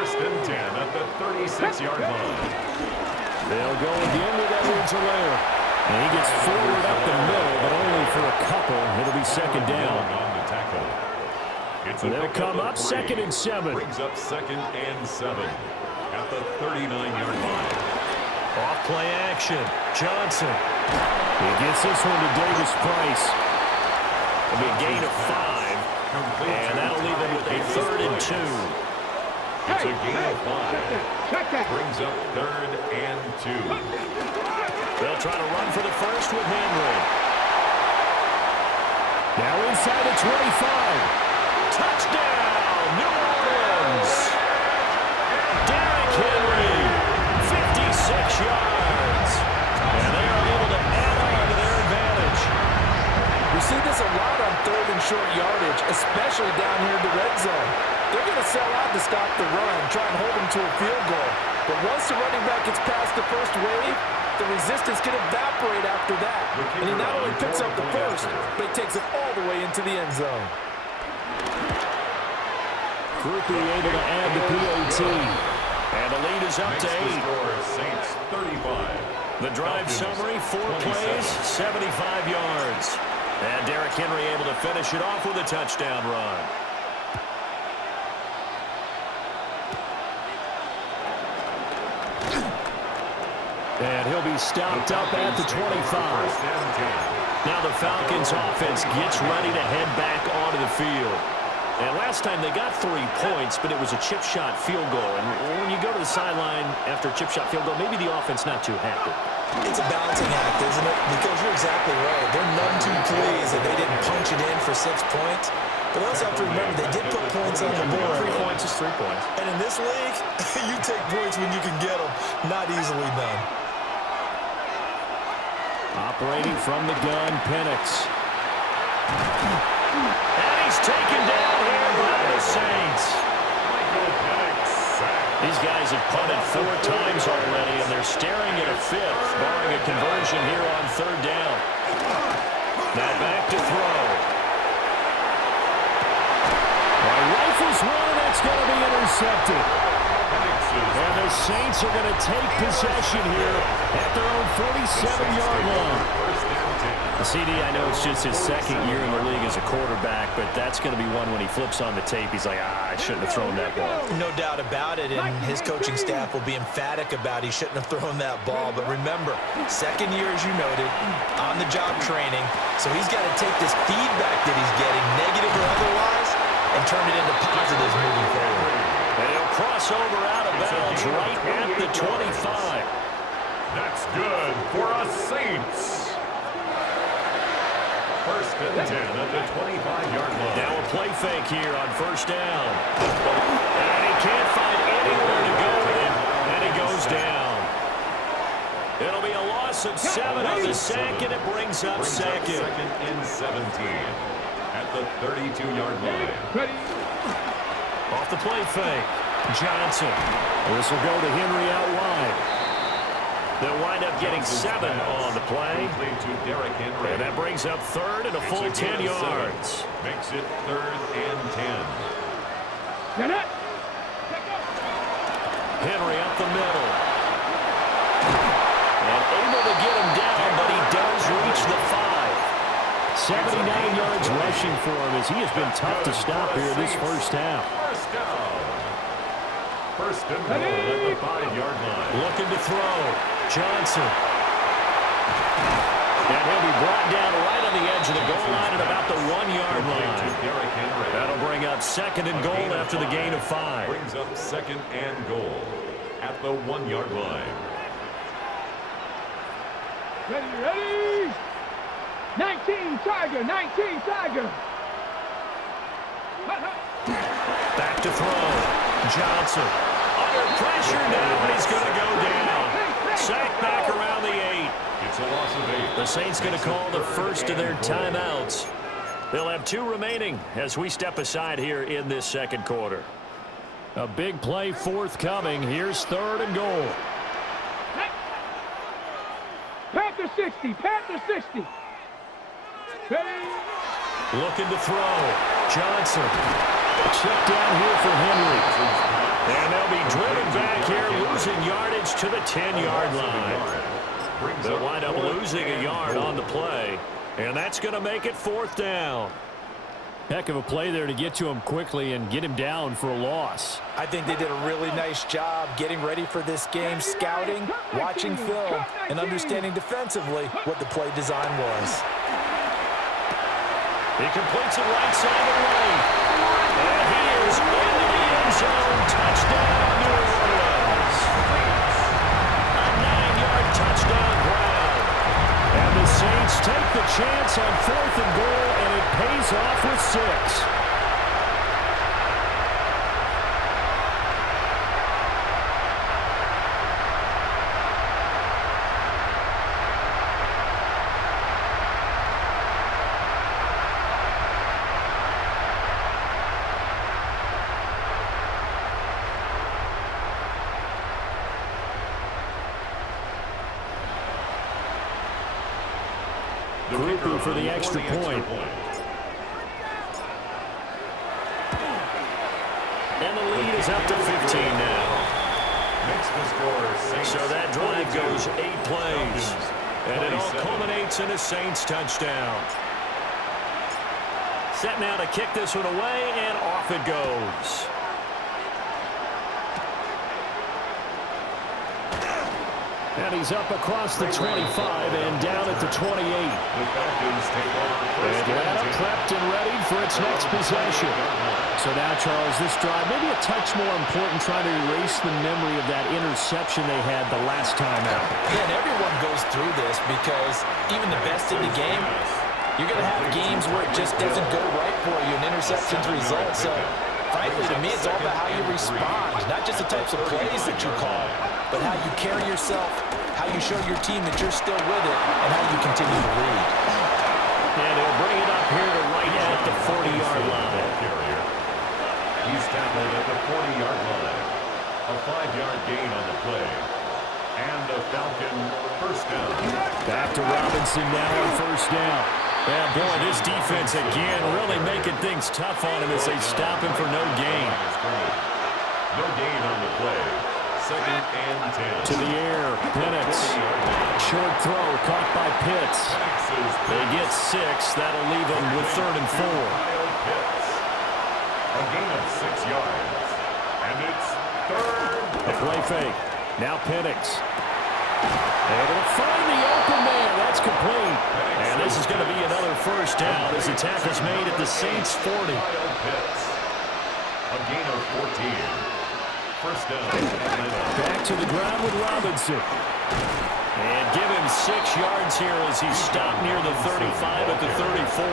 1st and 10 at the 36-yard line. They'll go again with Edwards Helaire. And he gets forward up the middle, but only for a couple. It'll be 2nd down. They'll come up 2nd and 7. Brings up 2nd and 7 at the 39-yard line. Off play action. Johnson. He gets this one to Davis Price. It'll be a gain of 5. And that'll leave him with a 3rd and 2. It's a gain of 5. Brings up 3rd and 2. They'll try to run for the first with Henry. Now inside the 25. Touchdown, New Orleans. Derrick Henry, 56 yards. And they are able to add on to their advantage. We see this a lot on 3rd and short yardage, especially down here in the red zone. They're going to sell out to stop the run, try and hold them to a field goal. But once the running back gets past the first wave, the resistance can evaporate after that. And he not only picks up the first, but he takes it all the way into the end zone. Groupie able to add the PAT. And the lead is up to 8. Saints 35. The drive summary, 4 plays, 75 yards. And Derrick Henry able to finish it off with a touchdown run. And he'll be stopped up at the 25. Now the Falcons offense gets ready to head back onto the field. And last time they got 3 points, but it was a chip shot field goal. And when you go to the sideline after a chip shot field goal, maybe the offense not too happy. It's a balancing act, isn't it? Because you're exactly right. They're none too pleased that they didn't punch it in for 6 points. But also have to remember, they did put points on the board. 3 points is 3 points. And in this league, you take points when you can get them. Not easily done. Operating from the gun, Penix. And he's taken down here by the Saints. These guys have punted 4 times already, and they're staring at a 5th, barring a conversion here on 3rd down. Now back to throw. Rifles one, that's going to be intercepted. And the Saints are going to take possession here at their own 47-yard line. CD, I know it's just his 2nd year in the league as a quarterback, but that's going to be one when he flips on the tape. He's like, I shouldn't have thrown that ball. No doubt about it, and his coaching staff will be emphatic about he shouldn't have thrown that ball. But remember, 2nd year, as you noted, on-the-job training, so he's got to take this feedback that he's getting, negative or otherwise, and turn it into positives moving forward. And he'll cross over out of bounds right at the 25. That's good for us Saints. 1st and 10 at the 25-yard line. Now a play fake here on 1st down. And he can't find anywhere to go with it, and he goes down. It'll be a loss of 7 on the sack, and it brings up 2nd. 2nd and 17 at the 32-yard line. Off the play fake. Johnson. This will go to Henry out wide. They'll wind up getting 7 on the play. And that brings up third and a full 10 yards. Makes it 3rd and 10. Get it. Henry up the middle. And able to get him down, but he does reach the 5. 79 yards rushing for him as he has been tough to stop here this first half. First down. First and goal at the 5-yard line. Looking to throw. Johnson. And he'll be brought down right on the edge of the goal line at about the 1-yard line. That'll bring up 2nd and goal after the gain of 5. Brings up 2nd and goal at the 1-yard line. Ready. 19 Tiger. Back to throw. Johnson. Under pressure now, and he's going to go down. Sacked back around the 8. It's a loss of 8. The Saints going to call the first of their timeouts. They'll have 2 remaining as we step aside here in this second quarter. A big play forthcoming. Here's 3rd and goal. Panther 60. Ready. Looking to throw. Johnson. Check down here for Henry. And they'll be driven back here, losing yardage to the 10-yard line. They'll wind up losing a yard on the play. And that's going to make it 4th down. Heck of a play there to get to him quickly and get him down for a loss. I think they did a really nice job getting ready for this game, scouting, watching film, and understanding defensively what the play design was. He completes it right side of the lane. And he is into the end zone. Touchdown, New Orleans. A 9-yard touchdown grab. And the Saints take the chance on 4th and goal, and it pays off with 6. Grupu for the extra point. And the lead is up to 15 now. So that drive goes 8 plays. And it all culminates in a Saints touchdown. Set now to kick this one away, and off it goes. And he's up across the 25 and down at the 28. Atlanta prepped and ready for its next possession. So now, Charles, this drive maybe a touch more important, trying to erase the memory of that interception they had the last time out. Yeah, and everyone goes through this because even the best in the game, you're going to have games where it just doesn't go right for you and interceptions result. So, frankly, to me, it's all about how you respond, not just the types of plays that you call, but how you carry yourself, how you show your team that you're still with it, and how you continue to lead. And he'll bring it up here to right at the 40-yard line. He's tackled at the 40-yard line. A 5-yard gain on the play. And a Falcon first down. Back to Robinson now on first down. Yeah, boy, this defense again really making things tough on him as they stop him for no gain. No gain on the play. 2nd and 10. To the air, Penix. Short throw caught by Pitts. They get 6. That'll leave them with 3rd and 4. A gain of 6 yards. And it's 3rd down. A play fake. Now Penix. Able to find the open man. That's complete. And this is going to be another first down as the tackle's made at the Saints 40. A gain of 14. First down. Back to the ground with Robinson. And give him 6 yards here as he's stopped near the 35 at the 34.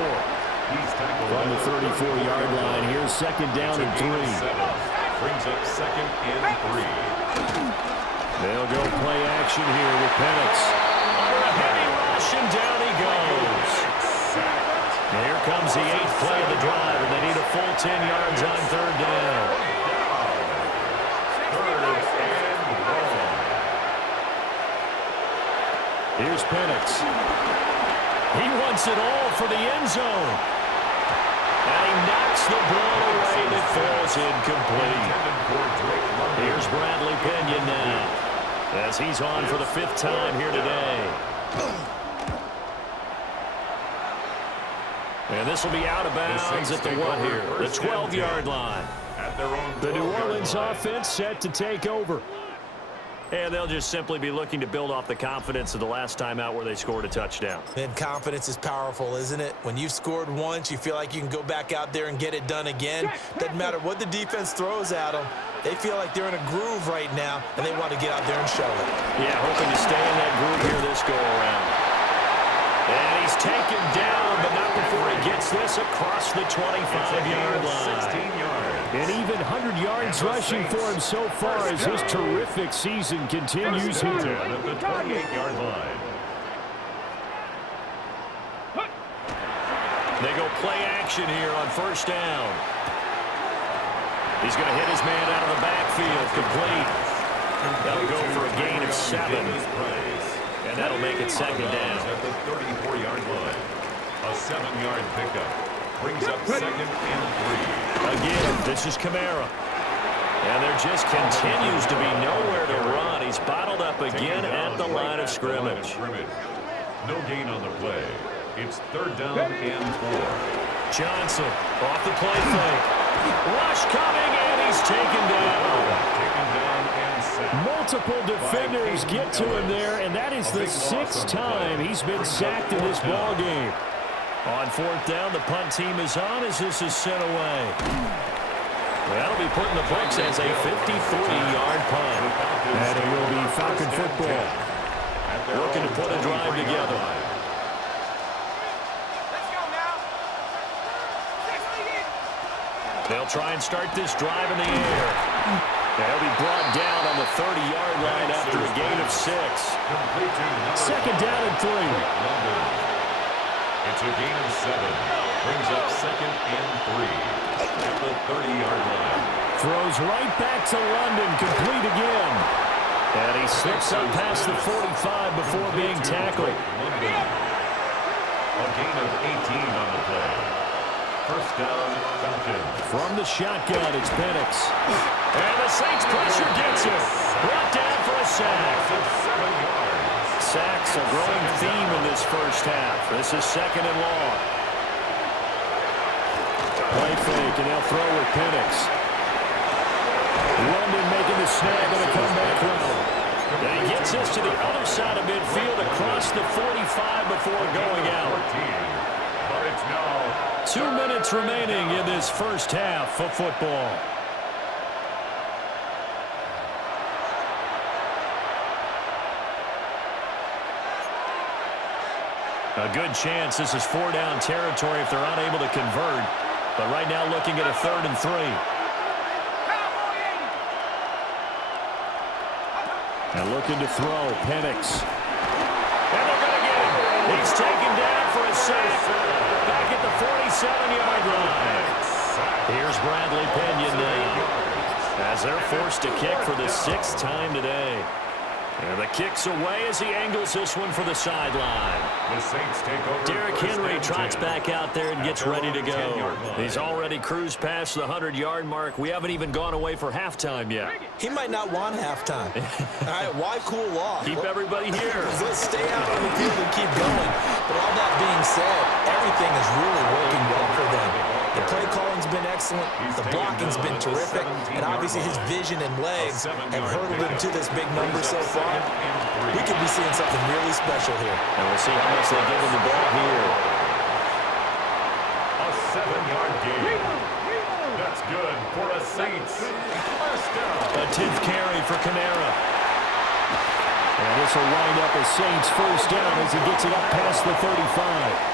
From the 34-yard line, here's 2nd down and 3. Brings up 2nd and 3. They'll go play action here with Penix. Under a heavy rush, and down he goes. And here comes the 8th play of the drive, and they need a full 10 yards on 3rd down. Here's Penix. He wants it all for the end zone. And he knocks the ball away that falls incomplete. Here's Bradley Pinion now, as he's on for the 5th time here today. And this will be out of bounds at the what here? The 12-yard line. The New Orleans offense set to take over. And they'll just simply be looking to build off the confidence of the last time out where they scored a touchdown. And confidence is powerful, isn't it? When you've scored once, you feel like you can go back out there and get it done again. Doesn't matter what the defense throws at them. They feel like they're in a groove right now, and they want to get out there and show it. Yeah, hoping to stay in that groove here this go-around. And he's taken down, but not before he gets this across the 25-yard line. 16 yards. And even 100 yards rushing for him so far as his terrific season continues here. At the 28-yard line. They go play action here on 1st down. He's going to hit his man out of the backfield, complete. That'll go for a gain of 7. And that'll make it 2nd down. At the 34-yard line. A 7-yard pickup. Brings up 2nd and 3. Again, this is Kamara. And there just continues to be nowhere to run. He's bottled up again at the line of scrimmage. No gain on the play. It's 3rd down and 4. Johnson off the play fake. Rush coming, and he's taken down. Taken down and sacked. Multiple defenders get to him there, and that is the 6th time he's been sacked in this ball game. On 4th down, the punt team is on as this is sent away. That'll be put in the books as a 53-yard punt. And it will be Falcon football. Looking to put a drive together. They'll try and start this drive in the air. They'll be brought down on the 30-yard line after a gain of 6. 2nd down and 3. It's a gain of 7. Brings up 2nd and 3. At the 30-yard line. Throws right back to London, complete again. And he slips up past the 45 before being tackled. A gain of 18 on the play. 1st down, Falcons. From the shotgun, it's Penix. And the Saints pressure gets him. Brought down for a sack. 7 yards. Sacks a growing theme in this 1st half. This is 2nd and long. Play fake, and they'll throw with Penix. London making the snag on a comeback route. And he gets this to the other side of midfield across the 45 before going out. But it's now 2 minutes remaining in this 1st half of football. A good chance this is 4-down territory if they're unable to convert. But right now looking at a 3rd and 3. And looking to throw, Penix. And they're going to get him. He's taken down for a sack. Back at the 47-yard line. Here's Bradley Pinion now, as they're forced to kick for the 6th time today. And the kick's away as he angles this one for the sideline. the Saints take over. Derrick Henry trots back out there and gets ready to go. He's already cruised past the 100-yard mark. We haven't even gone away for halftime yet. He might not want halftime. All right, why cool off? Keep everybody here. Let's stay out on the field and keep going. But all that being said, everything is really working well for them. The play calling's been excellent. The blocking's been terrific. And obviously his vision and legs have hurdled him to this big number so far. We could be seeing something really special here. And we'll see how much they give him the ball here. A 7-yard gain. That's good for a Saints. First down. A 10th carry for Kamara. And this will wind up a Saints first down as he gets it up past the 35.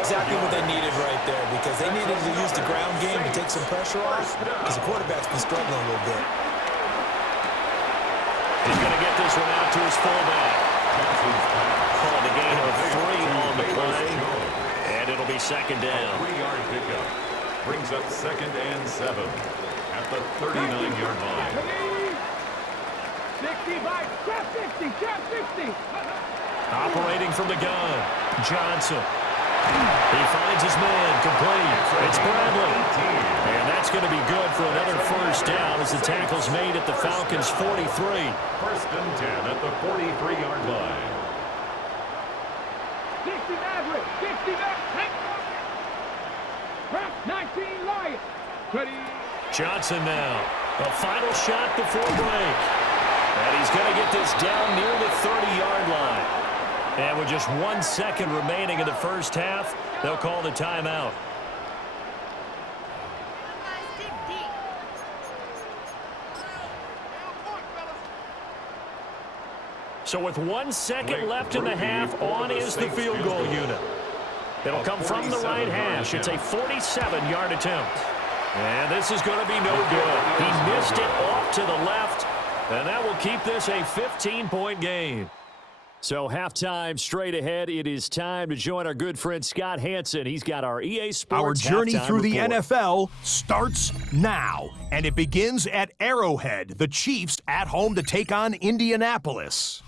Exactly what they needed right there, because they needed to use the ground game to take some pressure off, because the quarterback's been struggling a little bit. He's going to get this one out to his fullback. Called a gain of 3 on the play, and it'll be second down. 3-yard pickup brings up 2nd and 7 at the 39-yard line. 65, trap 60, trap 60. Operating from the gun, Johnson. He finds his man, complete. It's Bradley. And that's going to be good for another first down as the tackle's made at the Falcons' 43. First and 10 at the 43-yard line. 60 Maverick, 60 Maverick. 19 Lions. 20. Johnson now. A final shot before break. And he's going to get this down near the 30-yard line. And with just 1 second remaining in the first half, they'll call the timeout. So with 1 second left in the half, on is the field goal unit. It'll come from the right hash. It's a 47-yard attempt. And this is going to be no good. He missed it off to the left, and that will keep this a 15-point game. So halftime straight ahead. It is time to join our good friend Scott Hanson. He's got our EA Sports Our journey through the report. NFL starts now, and it begins at Arrowhead. The Chiefs at home to take on Indianapolis.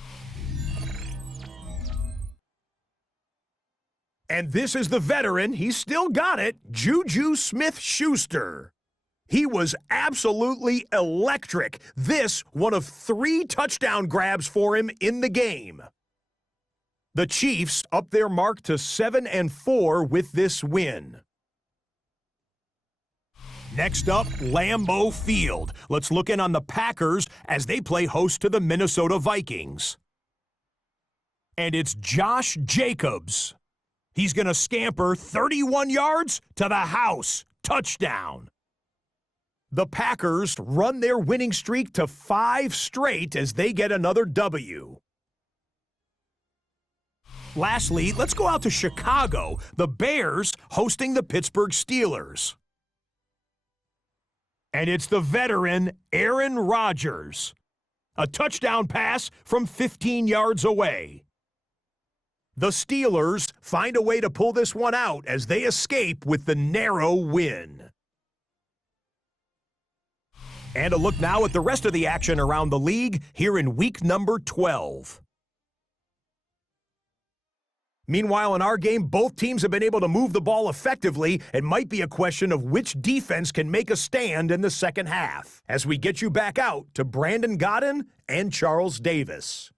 And this is the veteran, he's still got it, Juju Smith-Schuster. He was absolutely electric. This, one of 3 touchdown grabs for him in the game. The Chiefs up their mark to 7-4 with this win. Next up, Lambeau Field. Let's look in on the Packers as they play host to the Minnesota Vikings. And it's Josh Jacobs. He's going to scamper 31 yards to the house. Touchdown. The Packers run their winning streak to 5 straight as they get another W. Lastly, let's go out to Chicago. The Bears hosting the Pittsburgh Steelers. And it's the veteran Aaron Rodgers. A touchdown pass from 15 yards away. The Steelers find a way to pull this one out as they escape with the narrow win. And a look now at the rest of the action around the league here in week number 12. Meanwhile, in our game, both teams have been able to move the ball effectively. It might be a question of which defense can make a stand in the second half. As we get you back out to Brandon Godden and Charles Davis.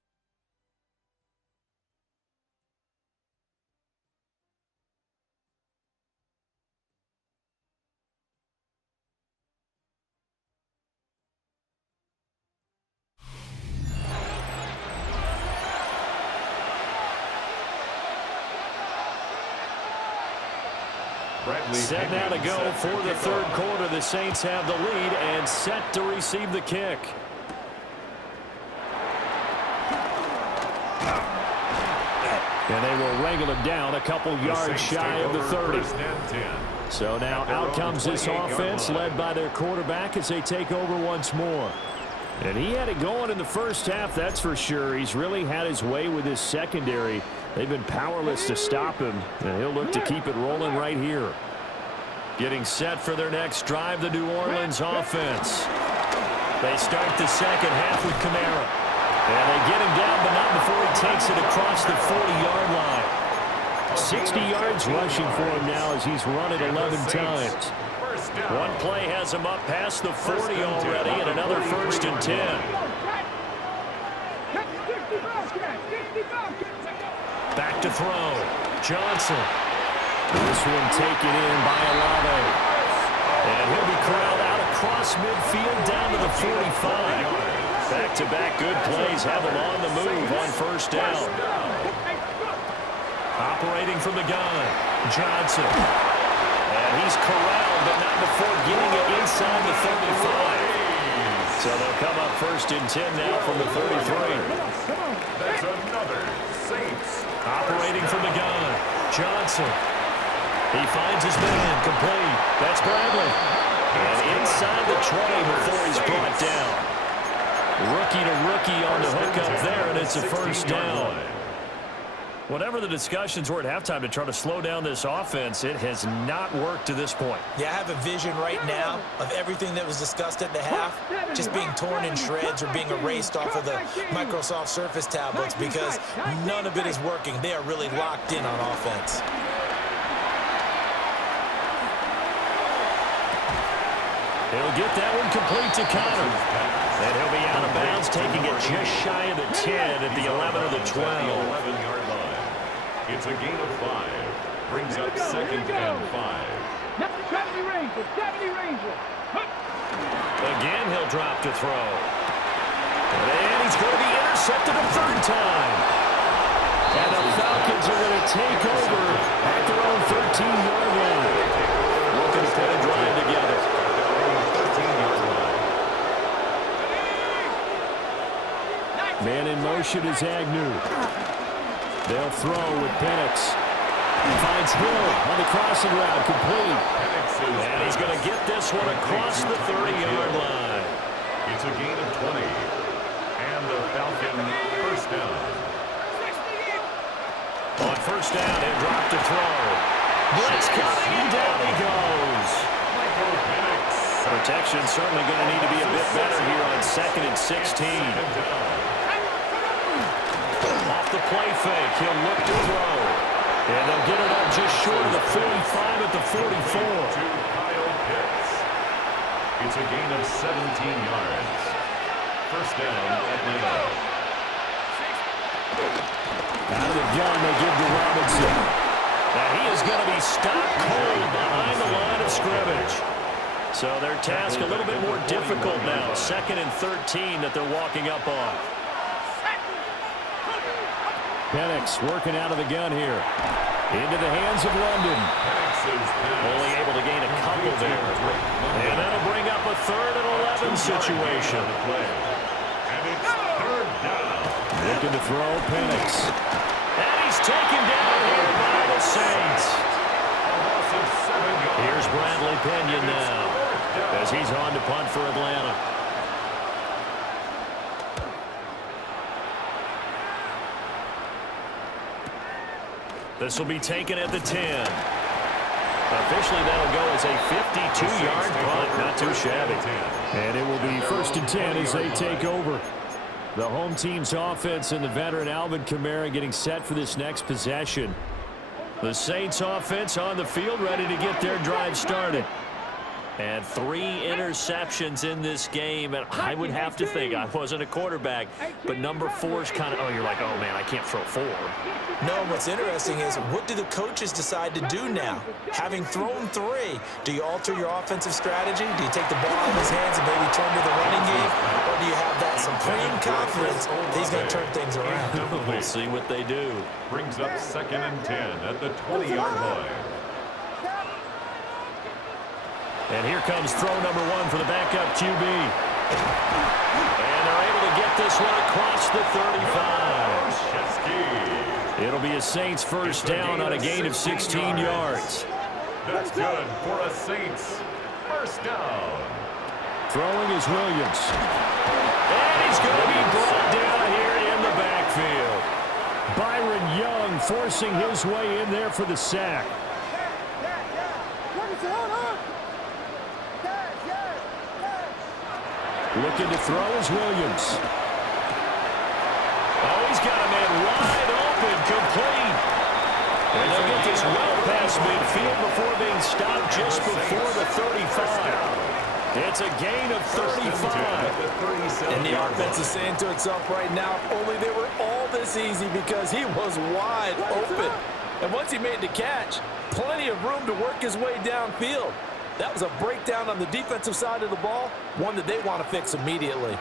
Set now to go for the third quarter. The Saints have the lead and set to receive the kick. And they will wrangle it down a couple yards shy of the 30. So now out comes this offense led by their quarterback as they take over once more. And he had it going in the first half, that's for sure. He's really had his way with his secondary. They've been powerless to stop him, and he'll look to keep it rolling right here. Getting set for their next drive, the New Orleans offense. They start the second half with Kamara. And they get him down, but not before he takes it across the 40-yard line. 60 yards rushing for him now as he's run it 11 times. One play has him up past the 40 already, and another first and 10. Back to throw. Johnson. This one taken in by Olave. And he'll be corralled out across midfield down to the 45. Back-to-back good plays have him on the move on first down. Operating from the gun. Johnson. And he's corralled, but not before getting it inside the 35. So they'll come up first and 10 now from the 33. That's another Saints. Operating from the gun. Johnson. He finds his man, complete. That's Bradley. And inside the 20 before he's brought down. Rookie to rookie on the hookup there, and it's a first down. Whatever the discussions were at halftime to try to slow down this offense, it has not worked to this point. Yeah, I have a vision right now of everything that was discussed at the half just being torn in shreds or being erased off of the Microsoft Surface tablets because none of it is working. They are really locked in on offense. He'll get that one complete to Connor. And he'll be out of bounds, taking it just shy of the 10 at the 11 or the 12. 11-yard line. It's a gain of 5. Brings up 2nd and 5. 70 Ranger, 70 Ranger. Again, he'll drop to throw. And he's going to be intercepted a third time. And the Falcons are going to take over at their own 13-yard line. Looking to put a drive together. 13-yard line. Man in motion is Agnew. They'll throw with Penix. He finds Hill on the crossing route, complete. And he's going to get this one across the 30-yard line. It's a gain of 20. And the Falcon first down. On first down, he'll drop to throw. Blitz coming, and down he goes. Protection certainly going to need to be a bit better here on 2nd and 16. Off the play fake, he'll look to throw. And they'll get it up just short of the 45 at the 44. It's a gain of 17 yards. First down, Atlanta. Out of the gun, they give to Robinson. Now he is going to be stopped cold behind the line of scrimmage. So their task a little bit more difficult now. 2nd and 13 that they're walking up on. Penix working out of the gun here. Into the hands of London. Only able to gain a couple there. And that'll bring up a 3rd and 11 situation. And it's 3rd down. Looking to throw, Penix. And he's taken down here by the Saints. Here's Bradley Pinion now as he's on to punt for Atlanta. This will be taken at the 10. Officially, that'll go as a 52-yard punt. Not too shabby. And it will be 1st and 10 as they take over. The home team's offense and the veteran Alvin Kamara getting set for this next possession. The Saints offense on the field, ready to get their drive started. And 3 interceptions in this game. And I would have to think, I wasn't a quarterback, but number 4 is kind of, oh, you're like, oh, man, I can't throw 4. No, what's interesting is what do the coaches decide to do now? Having thrown 3, do you alter your offensive strategy? Do you take the ball out of his hands and maybe turn to the running game? Or do you have that supreme confidence that he's going to turn things around? We'll see what they do. Brings up 2nd and 10 at the 20-yard line. And here comes throw number 1 for the backup QB. And they're able to get this one across the 35. It'll be a Saints first down on a gain of 16 yards. That's good for a Saints first down. Throwing is Williams. And he's going to be brought down here in the backfield. Byron Young forcing his way in there for the sack. Looking to throw is Williams. Oh, he's got a man wide open, complete. And they'll get this well past midfield before being stopped just before the 35. It's a gain of 35. And the offense is saying to itself right now, only they were all this easy because he was wide open. And once he made the catch, plenty of room to work his way downfield. That was a breakdown on the defensive side of the ball, one that they want to fix immediately.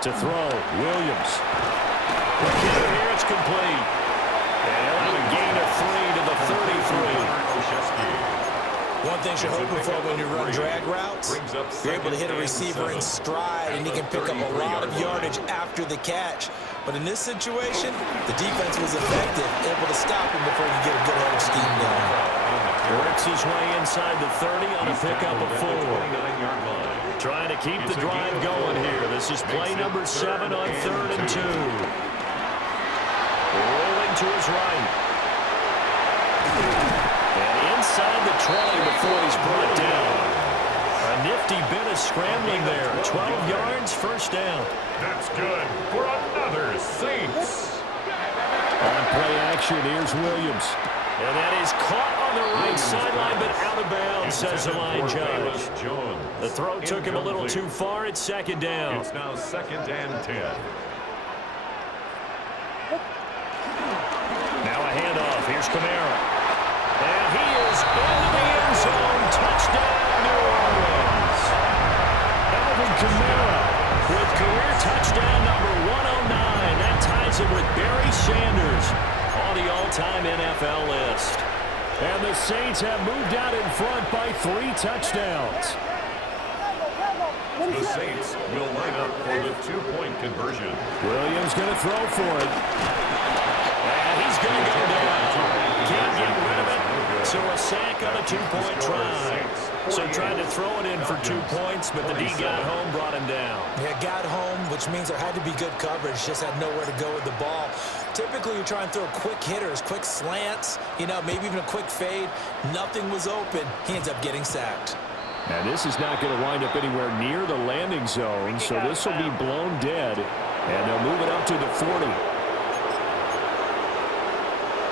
To throw, Williams. Here it's complete. And he'll have a gain of 3 to the 33. One thing you're hoping for when you run drag routes, you're able to hit a receiver in stride, and he can pick up a lot of yardage after the catch. But in this situation, the defense was effective, able to stop him before he could get a good head of steam going. Works his way inside the 30 on a pickup of 4. Trying to keep the drive going here. This is play number 7 on 3rd and 2. Rolling to his right. And inside the 20 before he's brought down. A nifty bit of scrambling there. 12 yards, first down. That's good for another Saints. On play action, here's Williams. And that is caught on the right sideline, but out of bounds, says the line judge. The throw took him a little too far. It's second down. It's now 2nd and 10. Now a handoff. Here's Kamara. And he is into the end zone. Touchdown, New Orleans. Alvin Kamara with career touchdown number 109. That ties him with Barry Sanders on the all-time NFL list. And the Saints have moved out in front by 3 touchdowns. The Saints will line up for the 2-point conversion. Williams going to throw for it. And he's going to go down. Can't get rid of it. So a sack on a 2-point try. So tried to throw it in for 2 points, but the D got home, brought him down. Yeah, got home, which means there had to be good coverage. Just had nowhere to go with the ball. Typically, you try and throw quick hitters, quick slants, maybe even a quick fade. Nothing was open. He ends up getting sacked. Now, this is not going to wind up anywhere near the landing zone, so this will be blown dead, and they'll move it up to the 40.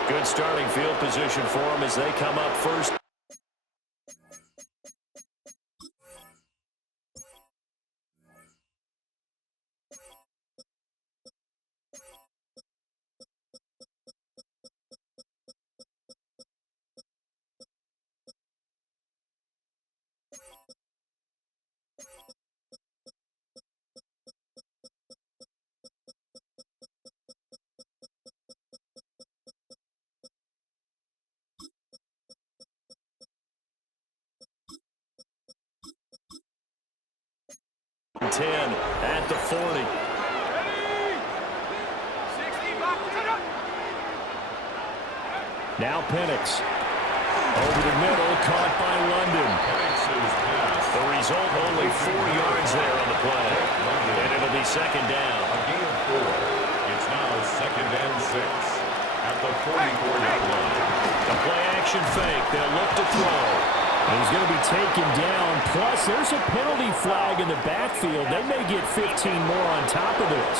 Good starting field position for them as they come up first. At the 40. Now Penix. Over the middle, caught by London. The result, only 4 yards there on the play. And it'll be second down. A gain of 4. It's now 2nd and 6 at the 44-yard line. The play action fake. They'll look to throw. He's going to be taken down. Plus, there's a penalty flag in the backfield. They may get 15 more on top of this.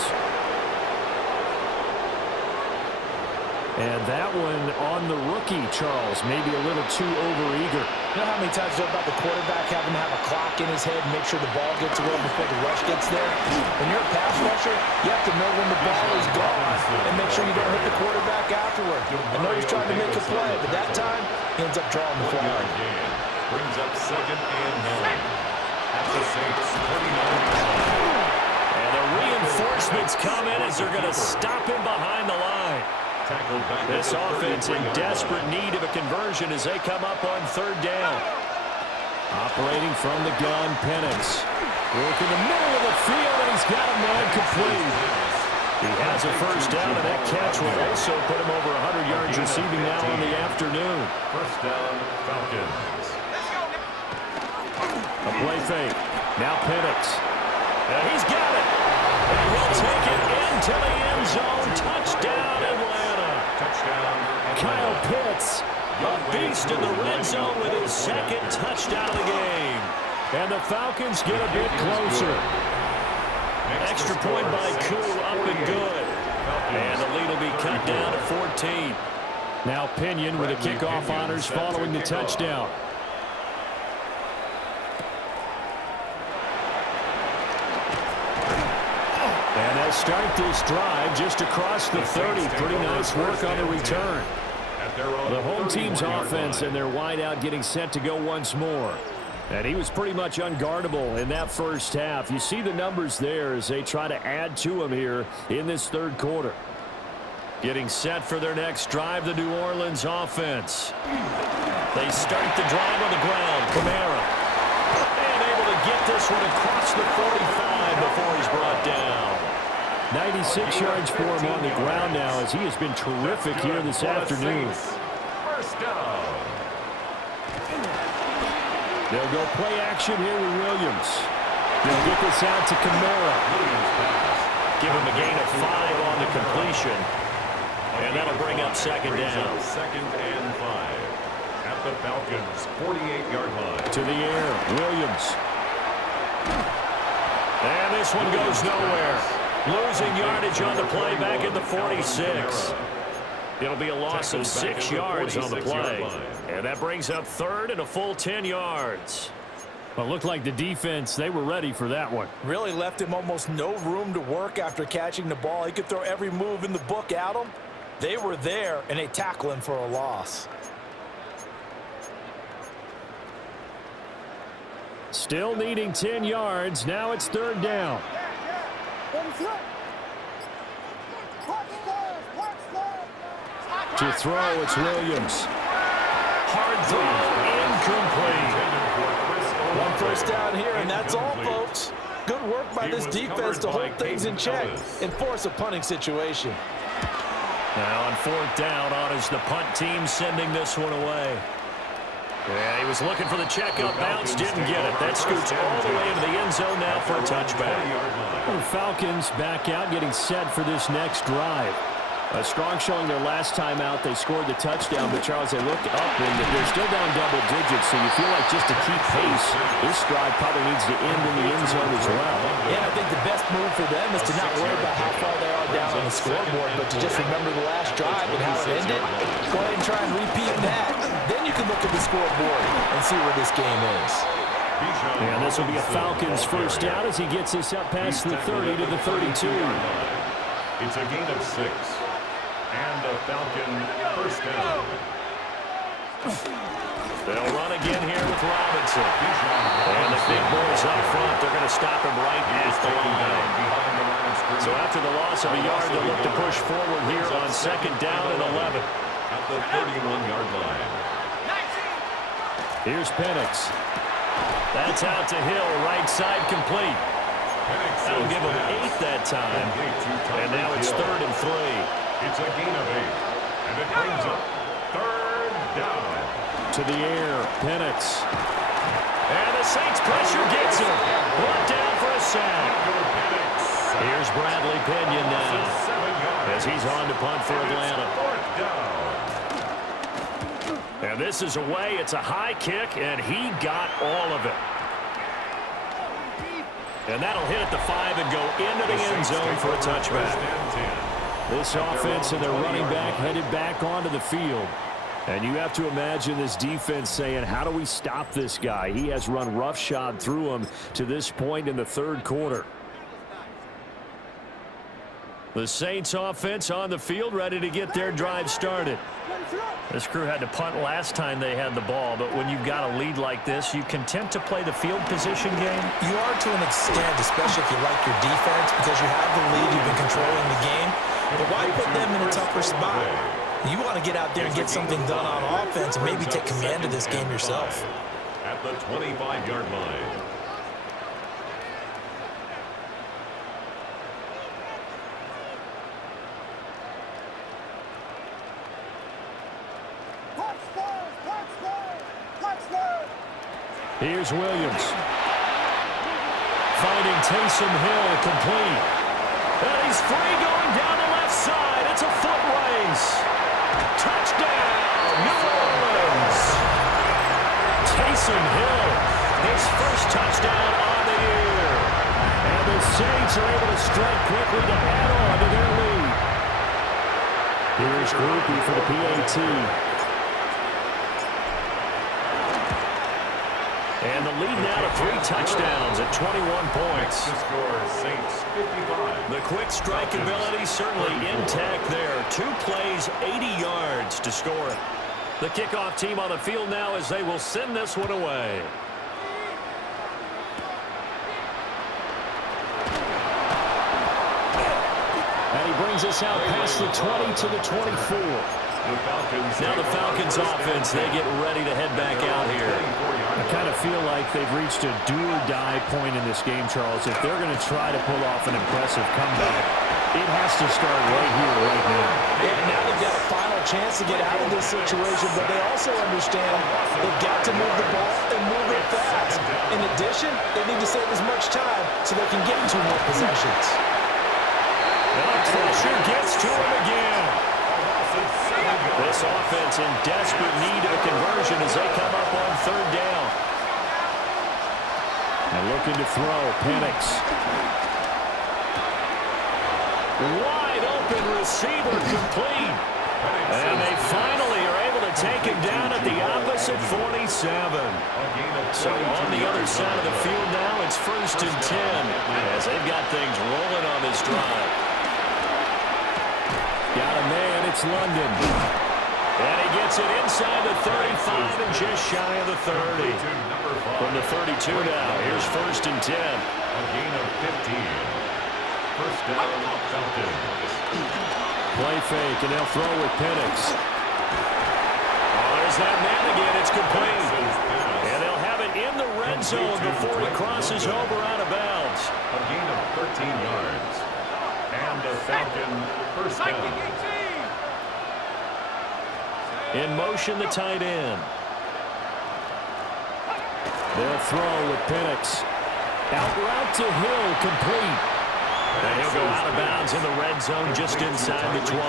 And that one on the rookie, Charles, maybe a little too overeager. You know how many times you know about the quarterback having to have a clock in his head and make sure the ball gets away before the rush gets there? When you're a pass rusher, you have to know when the ball is gone and make sure you don't hit the quarterback afterward. I know he's trying to make a play, but that time he ends up drawing the flag. Brings up 2nd and 9 at the Saints 49. And the reinforcements come in as they're going to stop him behind the line. This offense in desperate need of a conversion as they come up on 3rd down. Operating from the gun, Penix. Work in the middle of the field, and he's got a man complete. He has a first down, and that catch will also put him over 100 yards receiving now in the afternoon. First down, Falcons. A play fake. Now Penix. And he's got it. And he'll take it into the end zone. Touchdown, Atlanta. Touchdown, Kyle Pitts, a beast in the red zone with his 2nd touchdown of the game. And the Falcons get a bit closer. Extra point by Koo, up and good. And the lead will be cut down to 14. Now Pinion with the kickoff honors following the touchdown. And they'll start this drive just across the 30. Pretty nice work on the return. The home team's offense and their wideout getting set to go once more. And he was pretty much unguardable in that first half. You see the numbers there as they try to add to him here in this 3rd quarter. Getting set for their next drive, the New Orleans offense. They start the drive on the ground. Kamara. And able to get this one across the 45 before he's brought down. 96 yards for him on the ground now as he has been terrific here this afternoon. First down. They'll go play action here with Williams. They'll get this out to Kamara. Give him a gain of 5 on the completion. And that'll bring up second down. Second and 5 at the Falcons' 48-yard line. To the air, Williams. And this one goes nowhere. Losing yardage on the play back at the 46. It'll be a loss of 6 yards on the play. And that brings up third and a full 10 yards. Well, it looked like the defense, they were ready for that one. Really left him almost no room to work after catching the ball. He could throw every move in the book at him. They were there, and they tackle him for a loss. Still needing 10 yards. Now it's third down. To throw, it's Williams. Hard throw, incomplete. One first down here, and that's all, folks. Good work by this defense to hold things in check and force a punting situation. Now on fourth down, on is the punt team sending this one away. Yeah, he was looking for the checkup bounce, didn't get it. That scoots all the way into the end zone now for a touchback. The Falcons back out, getting set for this next drive. A strong showing their last time out. They scored the touchdown, but Charles, they looked up, and they're still down double digits, so you feel like just to keep pace, this drive probably needs to end in the end zone as well. Yeah, I think the best move for them is to not worry about how far they are down on the scoreboard, but to just remember the last drive and how it ended. Go ahead and try and repeat that. Then you can look at the scoreboard and see where this game is. And this will be a Falcons first down as he gets this up past the 30 to the 32. It's a gain of 6. And a Falcon first down. They'll run again here with Robinson. And the big boys up front, they're going to stop him right at the line. So after the loss of a yard, they'll look to push forward here on second down and 11. At the 31-yard line. Here's Penix. That's out to Hill, right side complete. That'll give him 8 that time. And now it's third and 3. It's a gain of 8. And it brings up third down. To the air, Penix. And the Saints pressure gets him. Brought down for a sack. Here's Bradley Pinion now as he's on to punt for Atlanta. And this is away. It's a high kick, and he got all of it. And that'll hit at the 5 and go into the end zone for a touchback. This offense and their running back headed back onto the field. And you have to imagine this defense saying, how do we stop this guy? He has run roughshod through him to this point in the third quarter. The Saints offense on the field ready to get their drive started. This crew had to punt last time they had the ball, but when you've got a lead like this, you content to play the field position game? You are to an extent, especially if you like your defense, because you have the lead, you've been controlling the game. But why put them in a tougher spot? You want to get out there and get something done on offense and maybe take command of this game yourself. At the 25-yard line. Here's Williams. Finding Taysom Hill complete. And he's free going down the left side. It's a foot race. Touchdown, New Orleans. Taysom Hill, his first touchdown on the year. And the Saints are able to strike quickly to add on to their lead. Here's Groupie for the PAT. And the lead now to 3 touchdowns at 21 points. The score, Saints 55. The quick strike ability certainly intact there. 2 plays, 80 yards to score it. The kickoff team on the field now as they will send this one away. At he brings us out past the 20 to the 24. Now the Falcons offense, they get ready to head back out here. I kind of feel like they've reached a do-or-die point in this game, Charles. If they're going to try to pull off an impressive comeback, it has to start right here, right now. Yeah, now they've got a final chance to get out of this situation, but they also understand they've got to move the ball and move it fast. In addition, they need to save as much time so they can get 2 more possessions. Pressure gets to him again. This offense in desperate need of a conversion as they come up on 3rd down. And looking to throw, Penix. Wide open receiver complete. And they finally are able to take him down at the opposite 47. So on the other side of the field now, it's 1st and 10 as they've got things rolling on this drive. Got a man, it's London. And he gets it inside the 35 and just shy of the 30. From the 32 now, here's 1st and 10. A gain of 15. 1st down, Falcons. Play fake, and they'll throw with Penix. Oh, there's that man again. It's complete. And they'll have it in the red zone before he crosses over out of bounds. A gain of 13 yards. And a Falcon 1st down. In motion, the tight end. They'll throw with Penix. Out route to Hill, complete. And he'll go out of bounds in the red zone just inside the 20.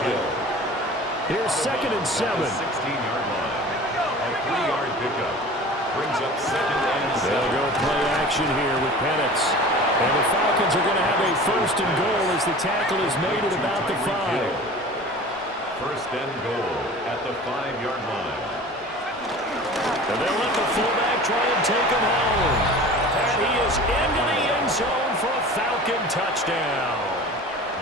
Here's 2nd and 7. 16-yard line. A 3-yard pickup. Brings up 2nd and 7. They'll go play action here with Penix. And the Falcons are going to have a 1st and goal as the tackle is made at about the 5. 1st and goal at the 5-yard line. And they'll let the fullback try and take him home. And he is into the end zone for a Falcon touchdown.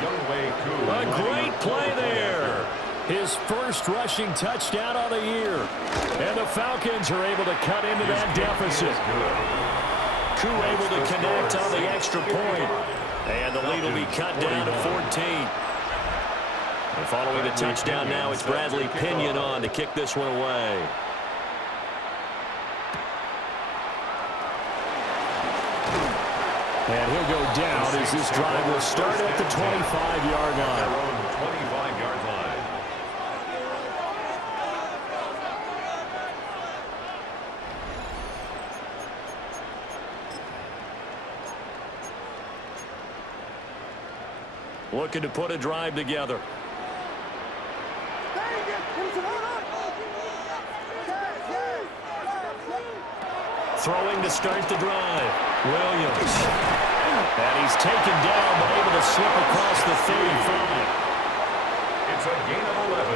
Youngway Koo. A great play there. His 1st rushing touchdown of the year. And the Falcons are able to cut into that deficit. Koo able to connect on the extra point. And the lead will be cut down to 14. And following the touchdown now, it's Bradley Pinion on to kick this one away. And he'll go down as this drive will start at the 25-yard line. 25-yard line. Looking to put a drive together. Throwing to start the drive. Williams. And he's taken down, but able to slip across the 35. It's a gain of 11.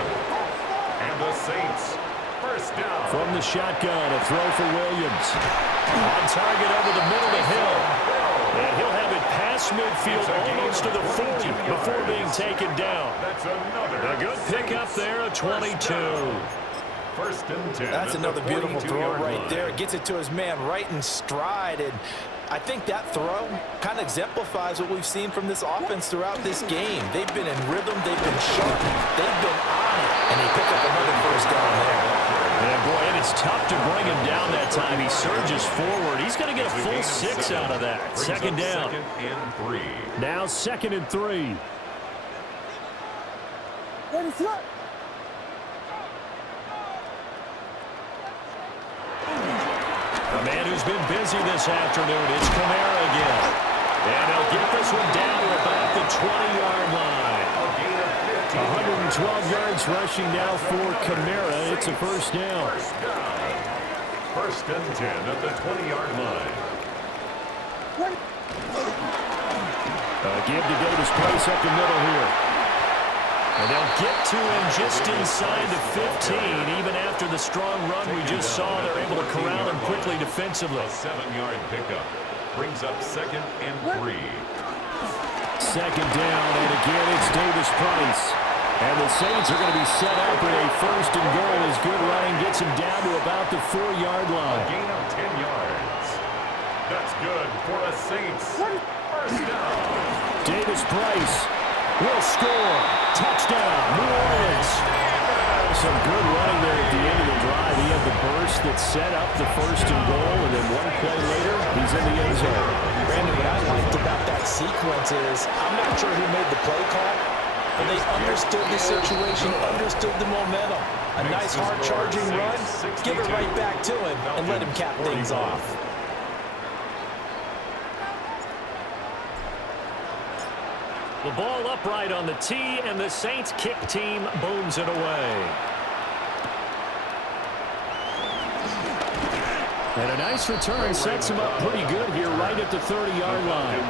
And the Saints, 1st down. From the shotgun, a throw for Williams. On target over the middle of Hill. And he'll have it past midfield almost to the 40 before being taken down. That's another. A good pickup there, a 22. 1st and 10. That's another beautiful throw right line. there. It gets it to his man right in stride. And I think that throw kind of exemplifies what we've seen from this offense throughout this game. They've been in rhythm. They've been sharp. They've been on it. And he picked up another 1st down there. And boy, and it's tough to bring him down that time. He surges forward. He's going to get a full 6 out of that. 2nd down. 2nd and 3. Now 2nd and 3. A man who's been busy this afternoon. It's Kamara again. And they'll get this one down to about the 20-yard line. 112 yards rushing now for Kamara. It's a 1st down. 1st and 10 at the 20-yard line. Give to Davis Price up the middle here. And they'll get to him just inside the 15. Even after the strong run we just saw, they're able to corral him quickly defensively. A 7-yard pickup brings up 2nd and 3. 2nd down, and again it's Davis Price. And the Saints are going to be set up in a 1st and goal as good running gets him down to about the 4-yard A line. gain of 10 yards. That's good for the Saints. 1st down. Davis Price will score. Touchdown, New Orleans. Some good running there at the end of the drive. He had the burst that set up the first and goal, and then one play later, he's in the end zone. Brandon, what I liked about that sequence is I'm not sure who made the play call, but they understood the situation, understood the momentum. A nice hard-charging run, give it right back to him, and let him cap things off. The ball upright on the tee, and the Saints kick team booms it away. And a nice return sets him up pretty good here right at the 30-yard line.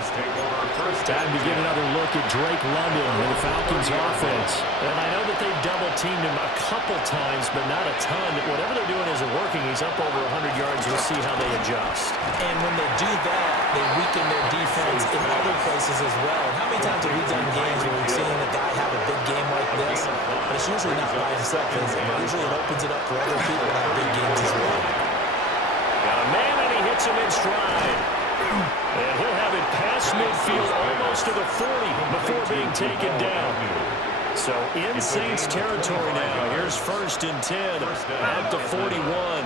Time to get another look at Drake London and the Falcons offense. And I know that they've double-teamed him a couple times, but not a ton. Whatever they're doing isn't working. He's up over 100 yards. We'll see how they adjust. And when they do that, they weaken their defense in other places as well. And how many times have we done games where we've seen a guy have a big game like this? But it's usually not by himself, is it? Usually it opens it up for other people to have big games as well. Got a man, and he hits him in stride. And he'll have it past midfield almost to the 40 before being taken down. So in Saints territory now. Here's 1st and 10 at the 41.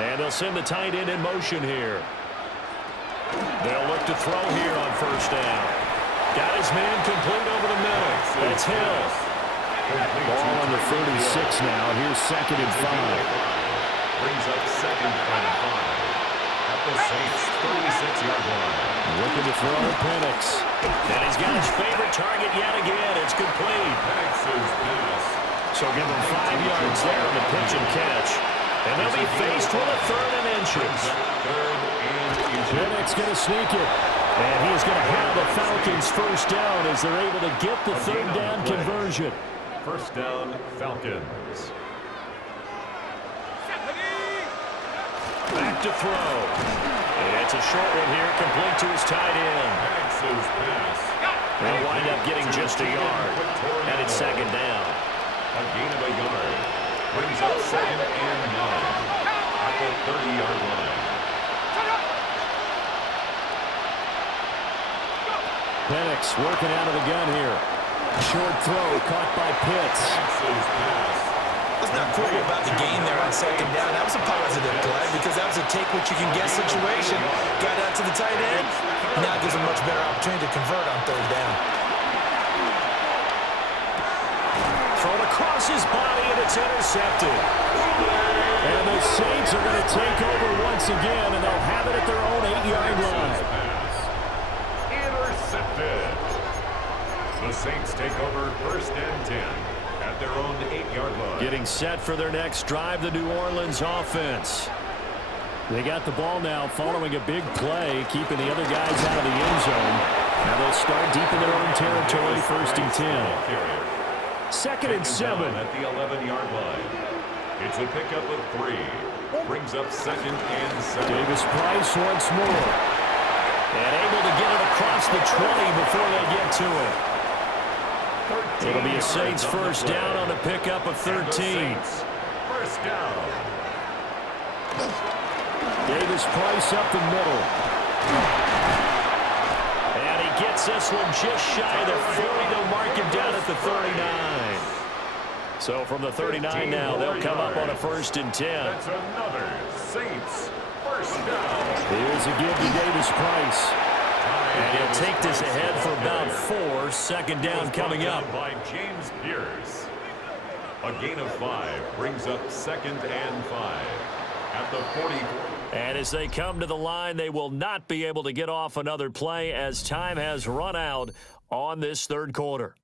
And they'll send the tight end in motion here. They'll look to throw here on 1st down. Got his man complete over the middle. That's Hill. Ball on the 36 now. Here's 2nd and 5. Brings up 2nd and 5 at the Saints 36-yard line. Looking to throw Penix. And he's got his favorite target yet again. It's complete. Penix's pass. So give him 5 yards there on the pitch and catch. And they'll be faced with a 3rd and inches. Penix going to sneak it. And he's going to have the Falcons 1st down as they're able to get the 3rd down conversion. 1st down, Falcons. Back to throw. It's a short one here, complete to his tight end. Penix's pass. They'll wind up getting just a yard. And it's 2nd down. A gain of a yard. Brings up 2nd and 9 at the 30-yard line. Penix working out of the gun here. Short throw caught by Pitts. Penix's pass. What's not cool about the game there on 2nd down? That was a positive play because that was a take-what-you-can-get situation. Got out to the tight end. Now it gives a much better opportunity to convert on 3rd down. Thrown across his body, and it's intercepted. And the Saints are going to take over once again, and they'll have it at their own 8-yard line. Intercepted. The Saints take over 1st and 10. At their own 8-yard line. Getting set for their next drive, the New Orleans offense. They got the ball now following a big play, keeping the other guys out of the end zone. Now they'll start deep in their own territory, 1st and 10. 2nd and 7. At the 11-yard line. It's a pickup of 3. Brings up 2nd and 7. Davis Price once more. And able to get it across the 20 before they get to it. It'll be a Saints 1st down on a pickup of 13. 1st down. Davis Price up the middle. And he gets this one just shy of the 40. They'll mark him down at the 39. So from the 39 now, they'll come up on a 1st and 10. That's another Saints 1st down. Here's a give to Davis Price. And he'll take this ahead for about 4. 2nd down coming up. By James Pierce. A gain of 5 brings up 2nd and 5 at the 40. And as they come to the line, they will not be able to get off another play as time has run out on this 3rd quarter.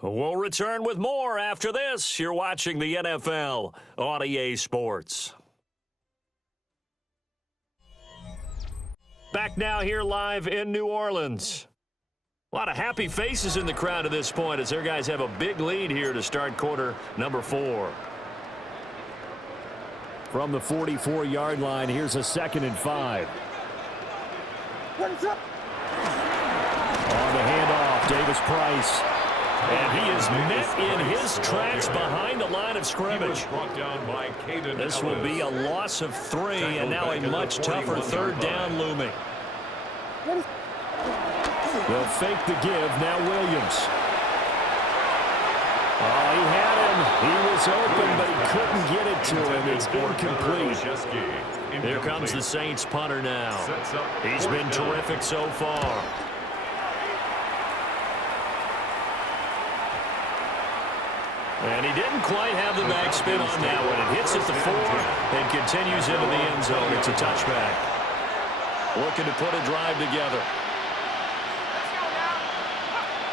We'll return with more after this. You're watching the NFL on EA Sports. Back now here live in New Orleans. A lot of happy faces in the crowd at this point as their guys have a big lead here to start quarter number 4. From the 44-yard line, here's a 2nd and 5. On the handoff, Davis Price. And he is met in his tracks behind the line of scrimmage. This will be a loss of 3, and now a much tougher 3rd down looming. They'll fake the give. Now Williams. Oh, he had him. He was open, but he couldn't get it to him. It's incomplete. Here comes the Saints punter now. He's been terrific so far. And he didn't quite have the backspin on that one. It hits at the 4 and continues into the end zone. It's a touchback. Looking to put a drive together.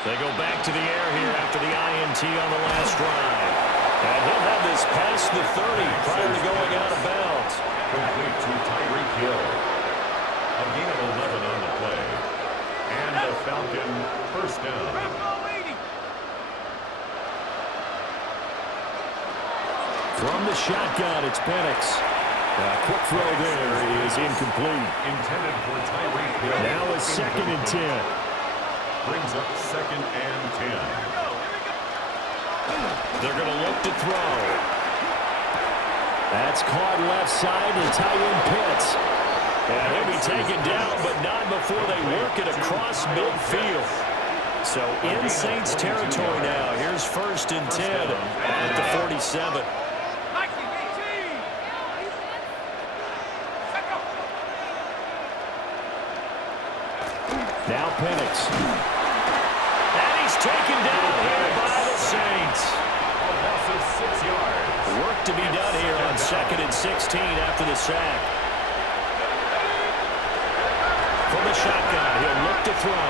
They go back to the air here after the INT on the last drive. And he'll have this past the 30 prior to going out of bounds. Complete to Tyreek Hill. A gain of 11 on the play. And a Falcon first down. From the shotgun, it's Penix. Quick throw there is incomplete. Intended for Tyreek Hill. Now a 2nd and 10. Brings up 2nd and 10. They're going to look to throw. That's caught left side to tight end Pitts. And he'll be taken down, but not before they work it across midfield. So in Saints territory now. Here's 1st and 10 at the 47. Now Penix. And he's taken down here by the Saints. A loss of 6 yards. Work to be done here on 2nd and 16 after the sack. From the shotgun, he'll look to throw.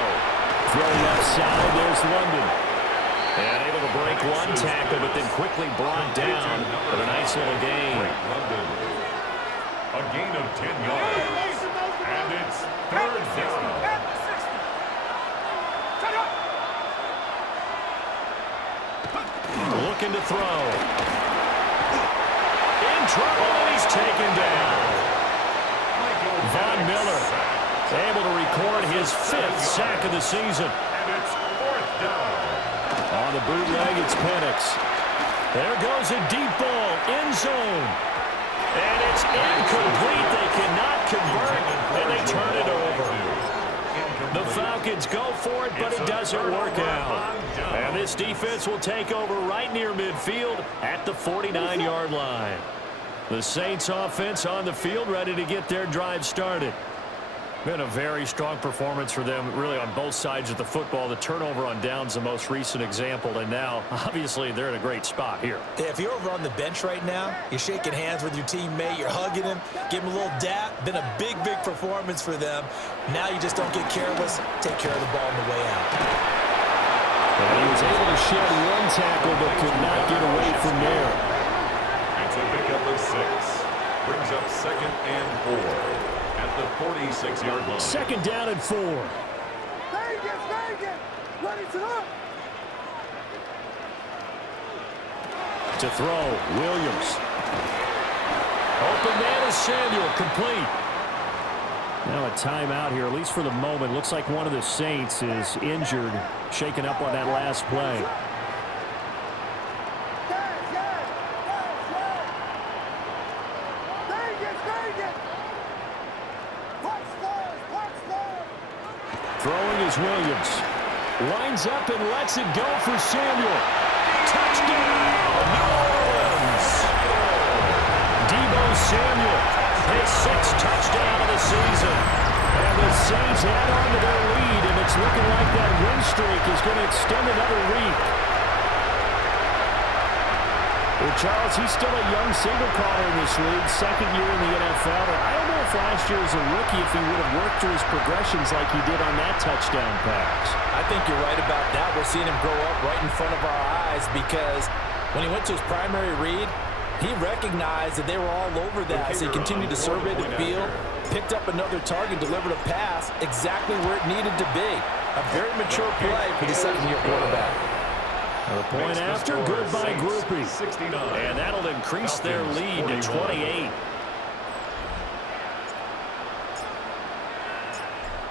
Throw left side, there's London. And able to break one tackle, but then quickly brought down with a nice little gain. A gain of 10 yards. And it's 3rd down. Looking to throw. In trouble, and he's taken down. Von Miller able to record his 5th sack of the season. And it's 4th down. On the bootleg, it's Penix. There goes a deep ball, end zone. And it's incomplete. They cannot convert, and they turn it over. The Falcons go for it, but it doesn't work out. And this defense will take over right near midfield at the 49-yard line. The Saints offense on the field ready to get their drive started. Been a very strong performance for them, really, on both sides of the football. The turnover on downs, the most recent example, and now, obviously, they're in a great spot here. Yeah, if you're over on the bench right now, you're shaking hands with your teammate, you're hugging him, give him a little dap. Been a big, big performance for them. Now you just don't get careless. Take care of the ball on the way out. And he was able to shed one tackle, but could not get away from there. It's a pickup of 6. Brings up 2nd and 4. At the 46-yard line. 2nd down and 4. To throw, Williams. Open man is Samuel, complete. Now a timeout here, at least for the moment. Looks like one of the Saints is injured, shaken up on that last play. Throwing is Williams. Lines up and lets it go for Samuel. Touchdown, New Orleans. Deebo Samuel, his 6th touchdown of the season. And the Saints add on to their lead, and it's looking like that win streak is going to extend another week. Well, Charles, he's still a young single caller in this league, 2nd year in the NFL. I don't know if last year as a rookie, if he would have worked through his progressions like he did on that touchdown pass. I think you're right about that. We're seeing him grow up right in front of our eyes because when he went to his primary read, he recognized that they were all over that as he continued to survey the field, picked up another target, delivered a pass exactly where it needed to be. A very mature play for the 2nd-year quarterback. A point after, good by Groupie. And that'll increase their lead to 28.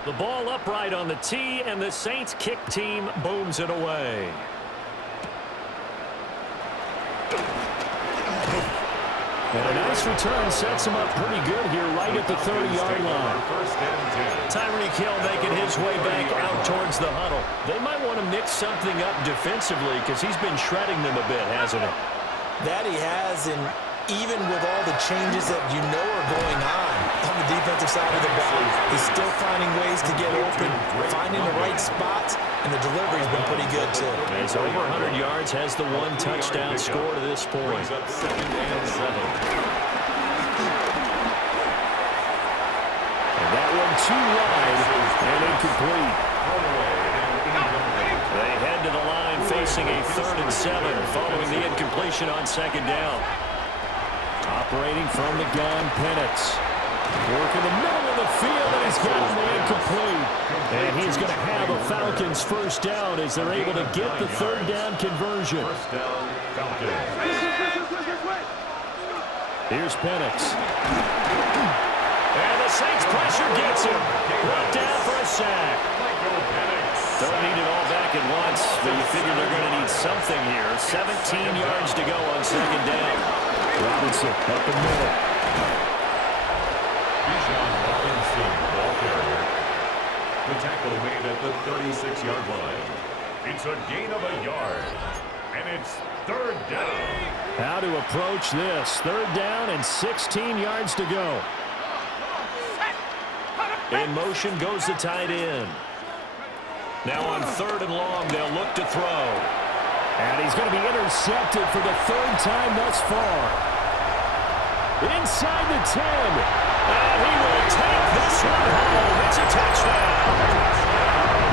The ball upright on the tee, and the Saints kick team booms it away. And a nice return sets him up pretty good here right at the 30-yard line. Tyreek Hill making his way back out towards the huddle. They might want to mix something up defensively because he's been shredding them a bit, hasn't he? That he has, and even with all the changes that you know are going on the defensive side of the ball, he's still finding ways to get open, finding the right spots, and the delivery's been pretty good too. He's over 100 yards, has the one touchdown score to this point. And that one too wide and incomplete. They head to the line facing a 3rd and 7 following the incompletion on 2nd down. Operating from the gun, Penix. Work in the middle of the field, and he's got a man complete. And he's going to have a Falcons 1st down as they're able to get the 3rd down conversion. Here's Penix. And the Saints pressure gets him. Brought down for a sack. Don't need it all back at once, but you figure they're going to need something here. 17 yards to go on 2nd down. Robinson up the middle. Robinson, ball carrier. The tackle made at the 36-yard line. It's a gain of a yard, and it's 3rd down. How to approach this. 3rd down and 16 yards to go. In motion goes the tight end. Now on 3rd and long, they'll look to throw. And he's going to be intercepted for the 3rd time thus far. Inside the 10. And he will take this one home. It's a touchdown.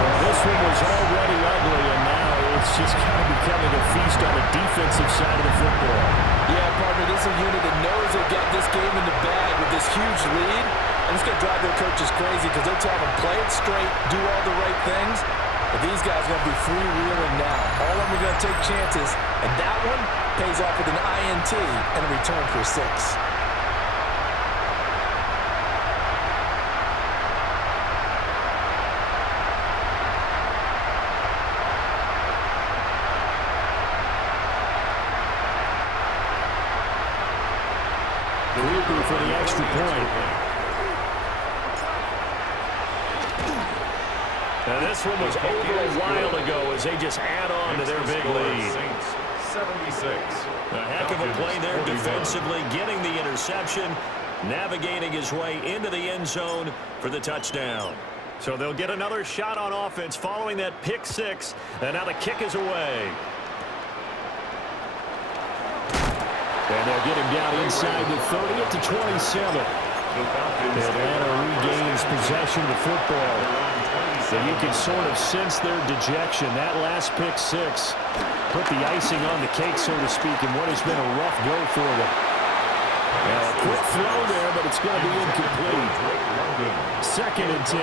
Well, this one was already ugly, and now it's just kind of becoming a feast on the defensive side of the football. Yeah, partner, this is a unit that knows they've got this game in the bag with this huge lead. And it's going to drive their coaches crazy because they're telling them play it straight, do all the right things. But these guys are going to be freewheeling now. All of them are going to take chances. And that one pays off with an INT and a return for 6. For the extra point. Now this one was over a while ago as they just add on to their big lead. 76. A heck of a play there defensively, getting the interception, navigating his way into the end zone for the touchdown. So they'll get another shot on offense following that pick 6, and now the kick is away. And they'll get him down inside the 30 at the 27. Atlanta regains possession of the football. And you can sort of sense their dejection. That last pick 6 put the icing on the cake, so to speak, in what has been a rough go for them. Now a quick throw there, but it's going to be incomplete. 2nd and 10.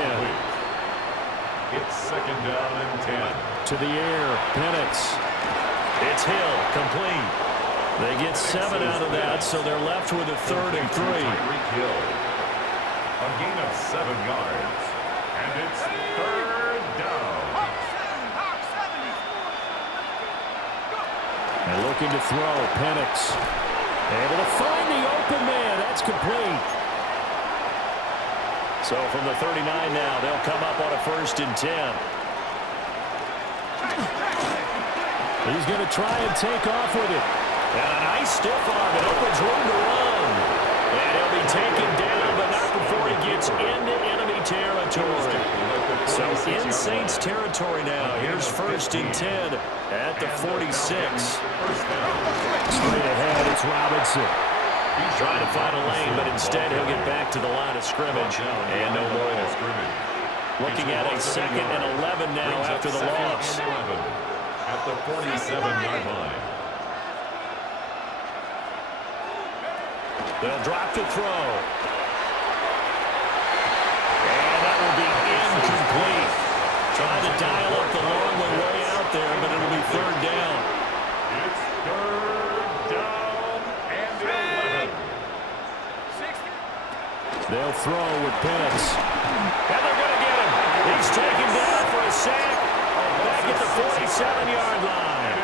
It's 2nd down and 10. To the air, Penix. It's Hill, complete. They get 7 out of that, so they're left with a 3rd and 3. Tyreek Hill. A gain of 7 yards. And it's 3rd down. And looking to throw, Penix. Able to find the open man. That's complete. So from the 39 now, they'll come up on a 1st and 10. He's going to try and take off with it. And a nice stiff arm. It opens room to run. And he'll be taken down, but not before he gets into enemy territory. So in Saints territory now. Here's 1st and 10 at the 46. Straight ahead, it's Robinson. Trying to find a lane, but instead he'll get back to the line of scrimmage. And no more. Looking at a 2nd and 11 now after the loss. At the 47-yard line. They'll drop the throw. And that will be incomplete. Trying to dial up the long way out there, but it'll be 3rd down. It's 3rd down and 11. They'll throw with Penix. And they're going to get him. He's taken down for a sack. Back at the 47-yard line.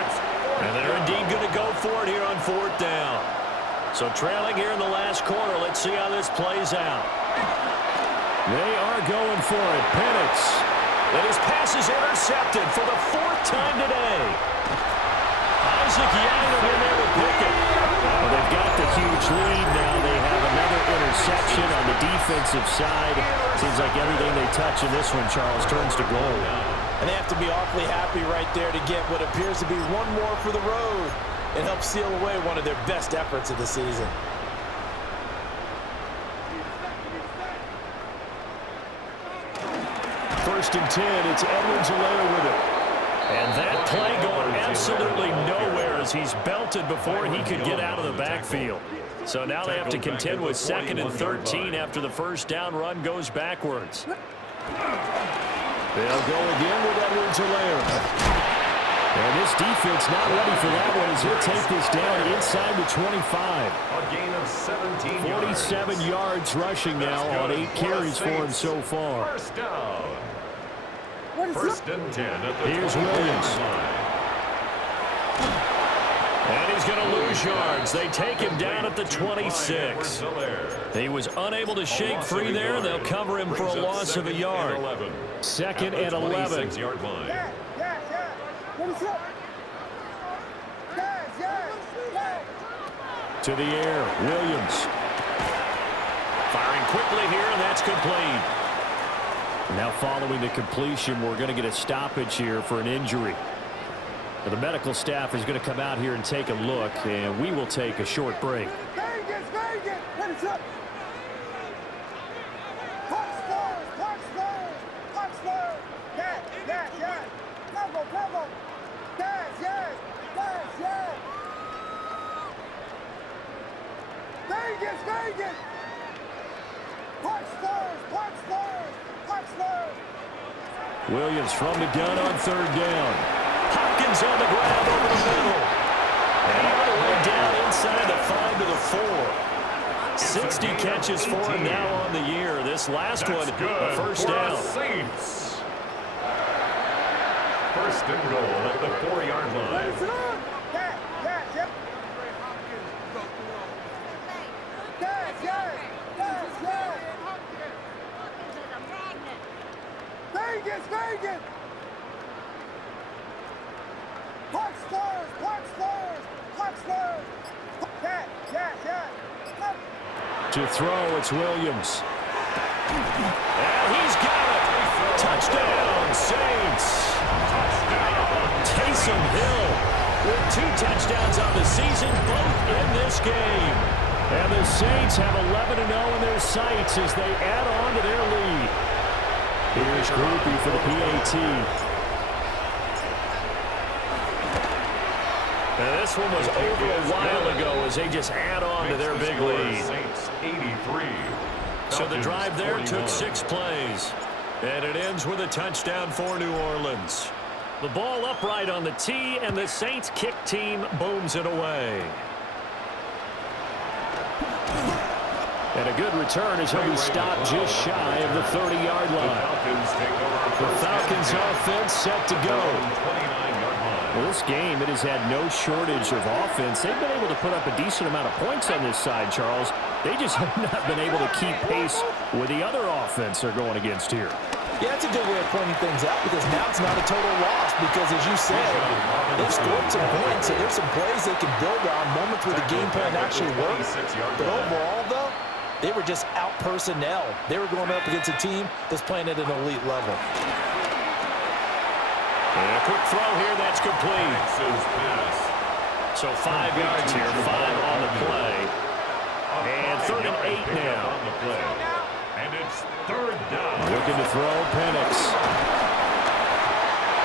And they're indeed going to go for it here on 4th down. So trailing here in the last quarter. Let's see how this plays out. They are going for it. Penix. And his pass is intercepted for the 4th time today. Isaac Yannon in there to pick it. Well, they've got the huge lead now. They have another interception on the defensive side. Seems like everything they touch in this one, Charles, turns to gold. And they have to be awfully happy right there to get what appears to be one more for the road and help seal away one of their best efforts of the season. First and 10, it's Edwards-Helaire with it. And that play going absolutely nowhere as he's belted before he could get out of the backfield. So now they have to contend with 2nd and 13 after the first down run goes backwards. They'll go again with Edwards-Helaire. And this defense not ready for that one as he'll take this down inside the 25. A gain of 17 47 yards rushing now on 8 carries for him so far. First down. First and 10 at the Here's Williams. And he's going to lose yards. They take him down at the 26. He was unable to shake free there. They'll cover him for a loss of a yard. 2nd and 11. To the air, Williams. Firing quickly here, and that's complete. Now following the completion, we're going to get a stoppage here for an injury. Now, the medical staff is going to come out here and take a look, and we will take a short break. Williams from the gun on 3rd down. Hopkins on the grab over the middle. And all the way down inside the 5 to the 4. 60 catches for him now on the year. This last one, a first down. Saints. First and goal at the 4-yard line. To throw, it's Williams. And he's got it. Touchdown, Saints. Taysom Hill with 2 touchdowns on the season, both in this game. And the Saints have 11-0 in their sights as they add on to their lead. Here's Groupie for the PAT. Now this one was over a while ago as they just add on to their big lead. Saints 83. So the drive there took 6 plays. And it ends with a touchdown for New Orleans. The ball upright on the tee, and the Saints kick team booms it away. And a good return as he'll be stopped just shy of the 30-yard line. The Falcons offense set to go. Well, this game, it has had no shortage of offense. They've been able to put up a decent amount of points on this side, Charles. They just have not been able to keep pace with the other offense they're going against here. Yeah, that's a good way of pointing things out because now it's not a total loss because, as you said, they've scored some points, so there's some plays they can build on, moments where the game plan actually works. But overall, though, they were just out-personnel. They were going up against a team that's playing at an elite level. And a quick throw here, that's complete. So 5 yards here, 5 on the play. And 3rd and 8 now. And it's 3rd down. Looking to throw, Penix.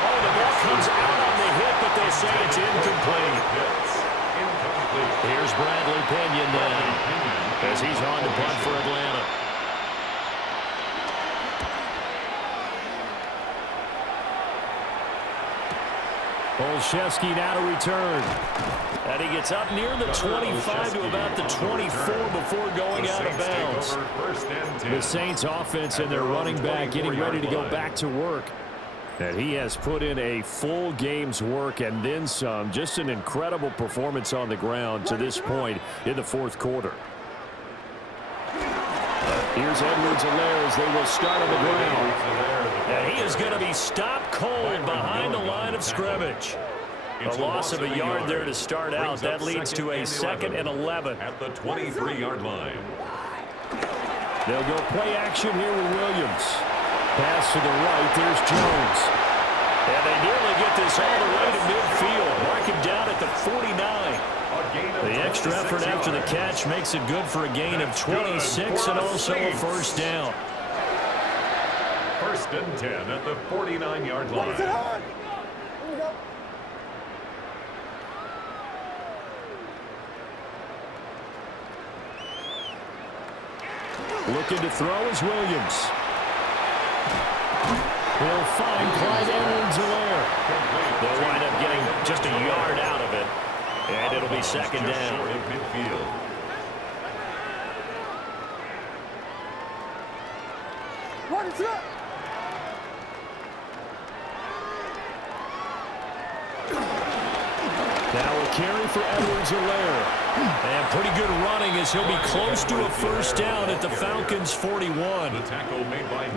Oh, the ball comes out on the hit, but they say it's incomplete. Here's Bradley Pinion now as he's on to punt for Atlanta. Olszewski now to return. And he gets up near the 25 to about the 24 before going out of bounds. The Saints offense and their running back getting ready to go back to work. And he has put in a full game's work and then some. Just an incredible performance on the ground to this point in the fourth quarter. Here's Edwards-Helaire as they will start on the ground. And he is going to be stopped cold behind the line of scrimmage. A loss of a yard there to start out. That leads to a 2nd and 11. At the 23-yard line. They'll go play action here with Williams. Pass to the right. There's Jones. And they nearly get this all the way to midfield. Mark him down at the 49. The extra effort after the catch makes it good for a gain of 26 and also a first down. 1st and 10 at the 49-yard line. Looking to throw is Williams. He'll find Clyde Edwards-Helaire. They'll wind up getting just a yard out of it. And it'll be 2nd down. What is up? Now a carry for Edwards-Helaire. And pretty good running as he'll be close to a first down at the Falcons' 41.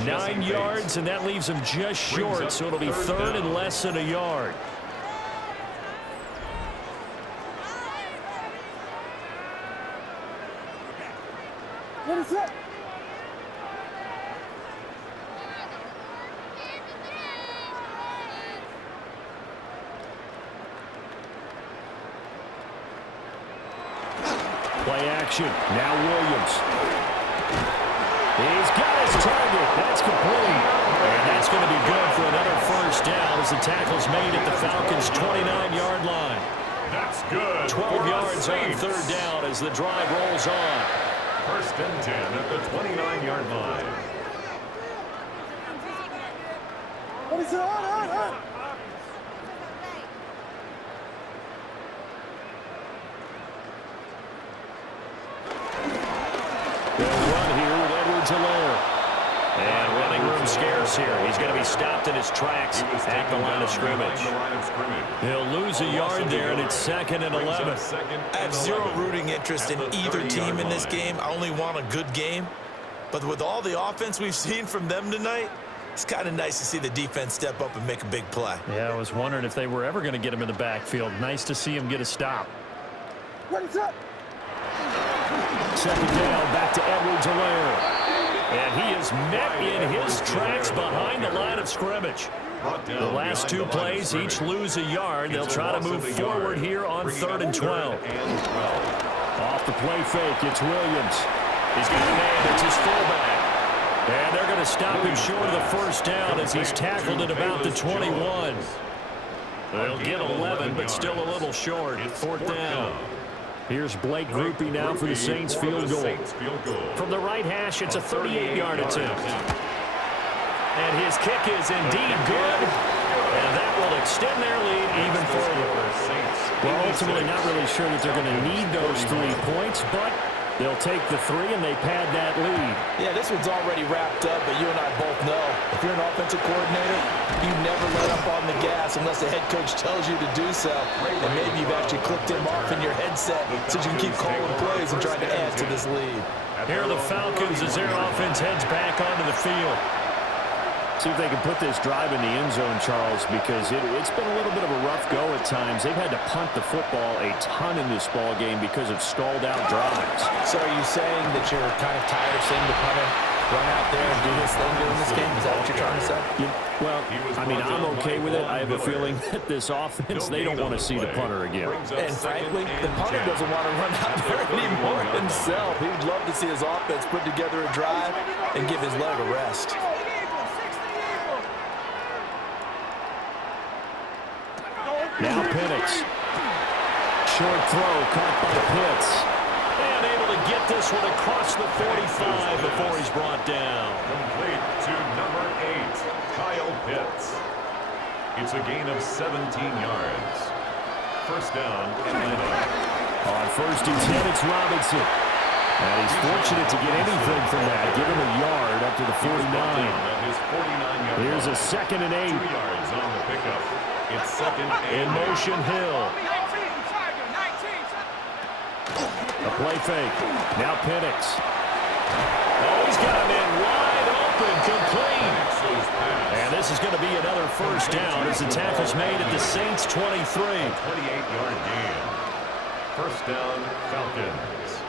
9 yards, and that leaves him just short, so it'll be 3rd and less than a yard. What is up? Play action. Now Williams. He's got his target. That's complete. And that's going to be good for another first down as the tackle's made at the Falcons' 29-yard line. That's good. 12 yards on 3rd down as the drive rolls on. 1st and 10 at the 29-yard line. What is up? They'll run here with Edwards-Helaire. And running room scarce here. He's going to be stopped in his tracks at the line of scrimmage. He'll lose a yard there, and it's 2nd and 11. I have zero rooting interest in either team in this game. I only want a good game. But with all the offense we've seen from them tonight, it's kind of nice to see the defense step up and make a big play. Yeah, I was wondering if they were ever going to get him in the backfield. Nice to see him get a stop. What is up? 2nd down, back to Edwards-Helaire. And he is met in his tracks behind the line of scrimmage. The last 2 plays each lose a yard. They'll try to move forward here on 3rd and 12. Off the play fake, it's Williams. He's got a man, it's his fullback. And they're going to stop him short of the first down as he's tackled at about the 21. They'll get 11, but still a little short. 4th down. Here's Blake Grupe now for the Saints field goal. From the right hash, it's a 38-yard attempt. And his kick is indeed good. And that will extend their lead even further. Well, ultimately not really sure that they're going to need those 3 points, but they'll take the 3 and they pad that lead. Yeah, this one's already wrapped up, but you and I both know if you're an offensive coordinator, you never let up on the gas unless the head coach tells you to do so. And maybe you've actually clicked him off in your headset so you can keep calling plays and trying to add to this lead. Here are the Falcons as their offense heads back onto the field. See if they can put this drive in the end zone, Charles, because it's been a little bit of a rough go at times. They've had to punt the football a ton in this ball game because of stalled-out drives. So are you saying that you're kind of tired of seeing the punter run out there and do this thing during this game? Is that what you're trying to say? Yeah, well, I mean, I'm okay with it. I have a feeling that this offense, they don't want to see the punter again. And frankly, the punter doesn't want to run out there anymore himself. He would love to see his offense put together a drive and give his leg a rest. Now Penix. Short throw caught by Pitts. And able to get this one across the 45 before he's brought down. Complete to number 8, Kyle Pitts. It's a gain of 17 yards. First down, Atlanta. On 1st and 10, it's Robinson. And he's fortunate to get anything from that. Give him a yard up to the 49. Here's a 2nd and 8. 2 yards on the pickup. It's 2nd In and motion, Hill. A play fake. Now Penix. Oh, he's got him in wide open. Complete. And this is going to be another first down as the tackle's made at the Saints' 23. 28-yard gain. First down, Falcons.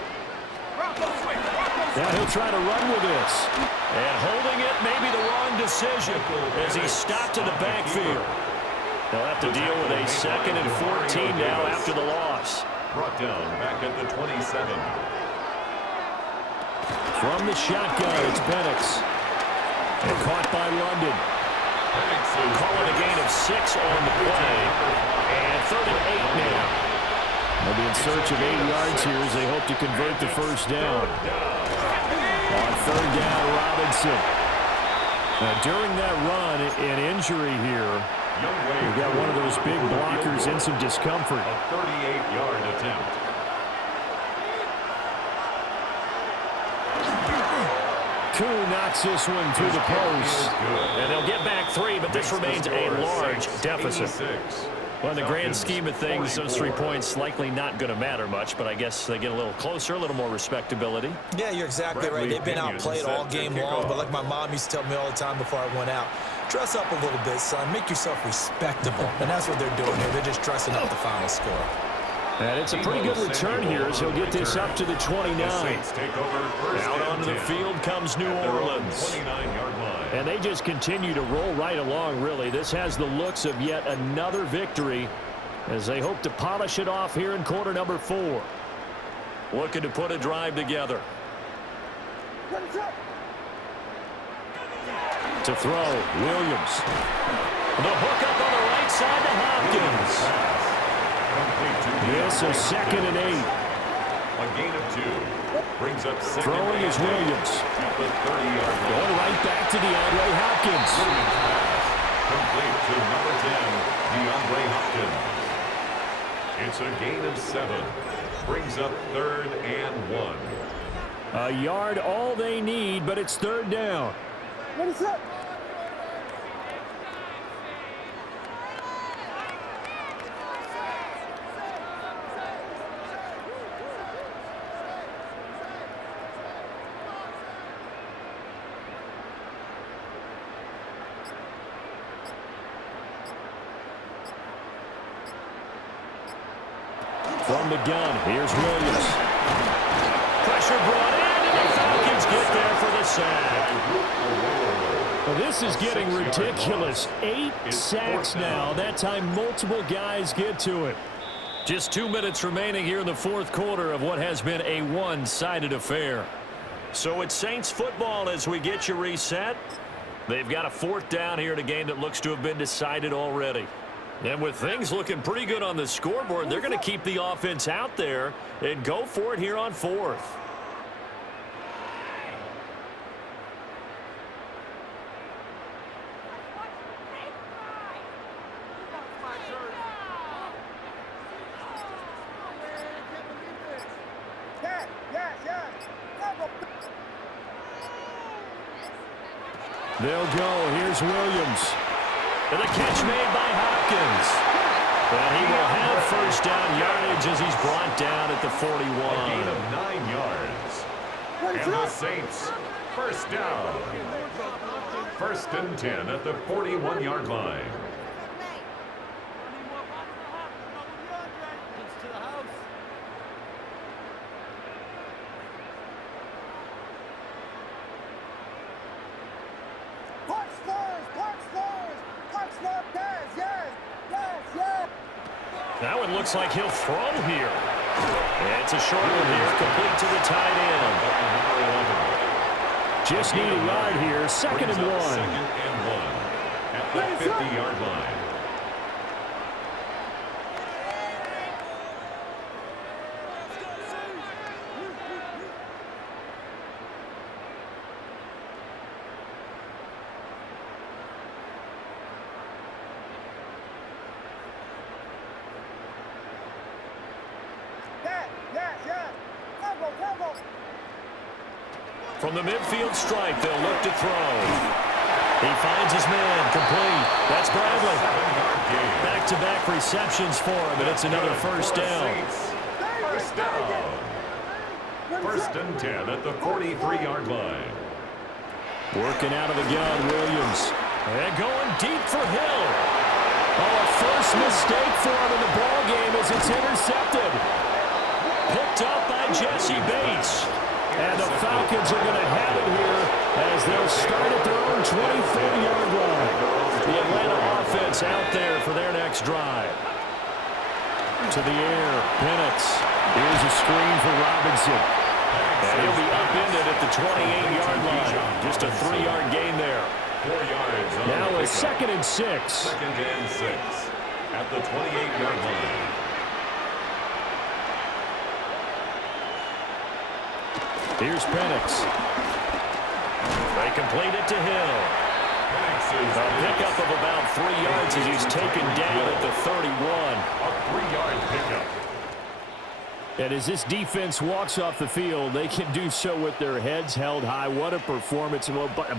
Now he'll try to run with this. And holding it may be the wrong decision as he's stopped in the backfield. They'll have to deal with a 2nd and 14 now after the loss. Brought down back at the 27. From the shotgun, it's Penix. And caught by London. Calling a gain of 6 on the play. And 3rd and 8 now. They'll be in search of 8 yards here as they hope to convert the first down. On 3rd down, Robinson. Now, during that run, an injury here. We've got one of those big blockers in some discomfort. A 38-yard attempt. Koo knocks this one through the post. And they'll get back 3, but this remains a large deficit. Well, in the grand scheme of things, those 3 points likely not going to matter much, but I guess they get a little closer, a little more respectability. Yeah, you're exactly right. They've been outplayed all game long, but like my mom used to tell me all the time before I went out, dress up a little bit, son. Make yourself respectable. And that's what they're doing here. They're just dressing up the final score. And it's a pretty good return here as he'll get this up to the 29. Out onto the field comes New Orleans. And they just continue to roll right along, really. This has the looks of yet another victory as they hope to polish it off here in quarter number 4. Looking to put a drive together. To throw, Williams. The hook up on the right side to Hopkins. This is 2nd and 8. A gain of 2. Brings up 2nd. Throwing is Williams. At the 30-yard line. Going right back to DeAndre Hopkins. Complete to number 10, DeAndre Hopkins. It's a gain of 7. Brings up 3rd and 1. A yard all they need, but it's 3rd down. What is up? From the gun, here's Williams. Pressure brought in, and the Falcons get there for the sack. Well, this is getting ridiculous. 8 sacks now. That time, multiple guys get to it. Just 2 minutes remaining here in the 4th quarter of what has been a one-sided affair. So it's Saints football as we get you reset. They've got a 4th down here in a game that looks to have been decided already. And with things looking pretty good on the scoreboard, they're going to keep the offense out there and go for it here on 4th. They'll go. Here's Williams. And the catch made by Hopkins. And he will have first down yardage as he's brought down at the 41. A gain of 9 yards. And the Saints, first down. 1st and 10 at the 41-yard line. That one looks like he'll throw here. It's a short one here, complete to the tight end. Just need a yard here, 2nd and 1. 2nd and 1 at the 50-yard line. From the midfield stripe, they'll look to throw. He finds his man, complete. That's Bradley. Back-to-back receptions for him, and it's another first down. First down. First and 10 at the 43-yard line. Working out of the gun, Williams. And going deep for Hill. Oh, a first mistake for him in the ball game as it's intercepted. Picked up by Jesse Bates. And the Falcons are going to have it here as they'll start at their own 24-yard line. The Atlanta offense out there for their next drive. To the air, Penix. Here's a screen for Robinson. And he'll be upended at the 28-yard line. Just a 3-yard gain there. 4 yards. Now a 2nd and 6. 2nd and 6 at the 28-yard line. Here's Penix. They complete it to Hill. A pickup of about 3 yards as he's taken down at the 31. A 3-yard pickup. And as this defense walks off the field, they can do so with their heads held high. What a performance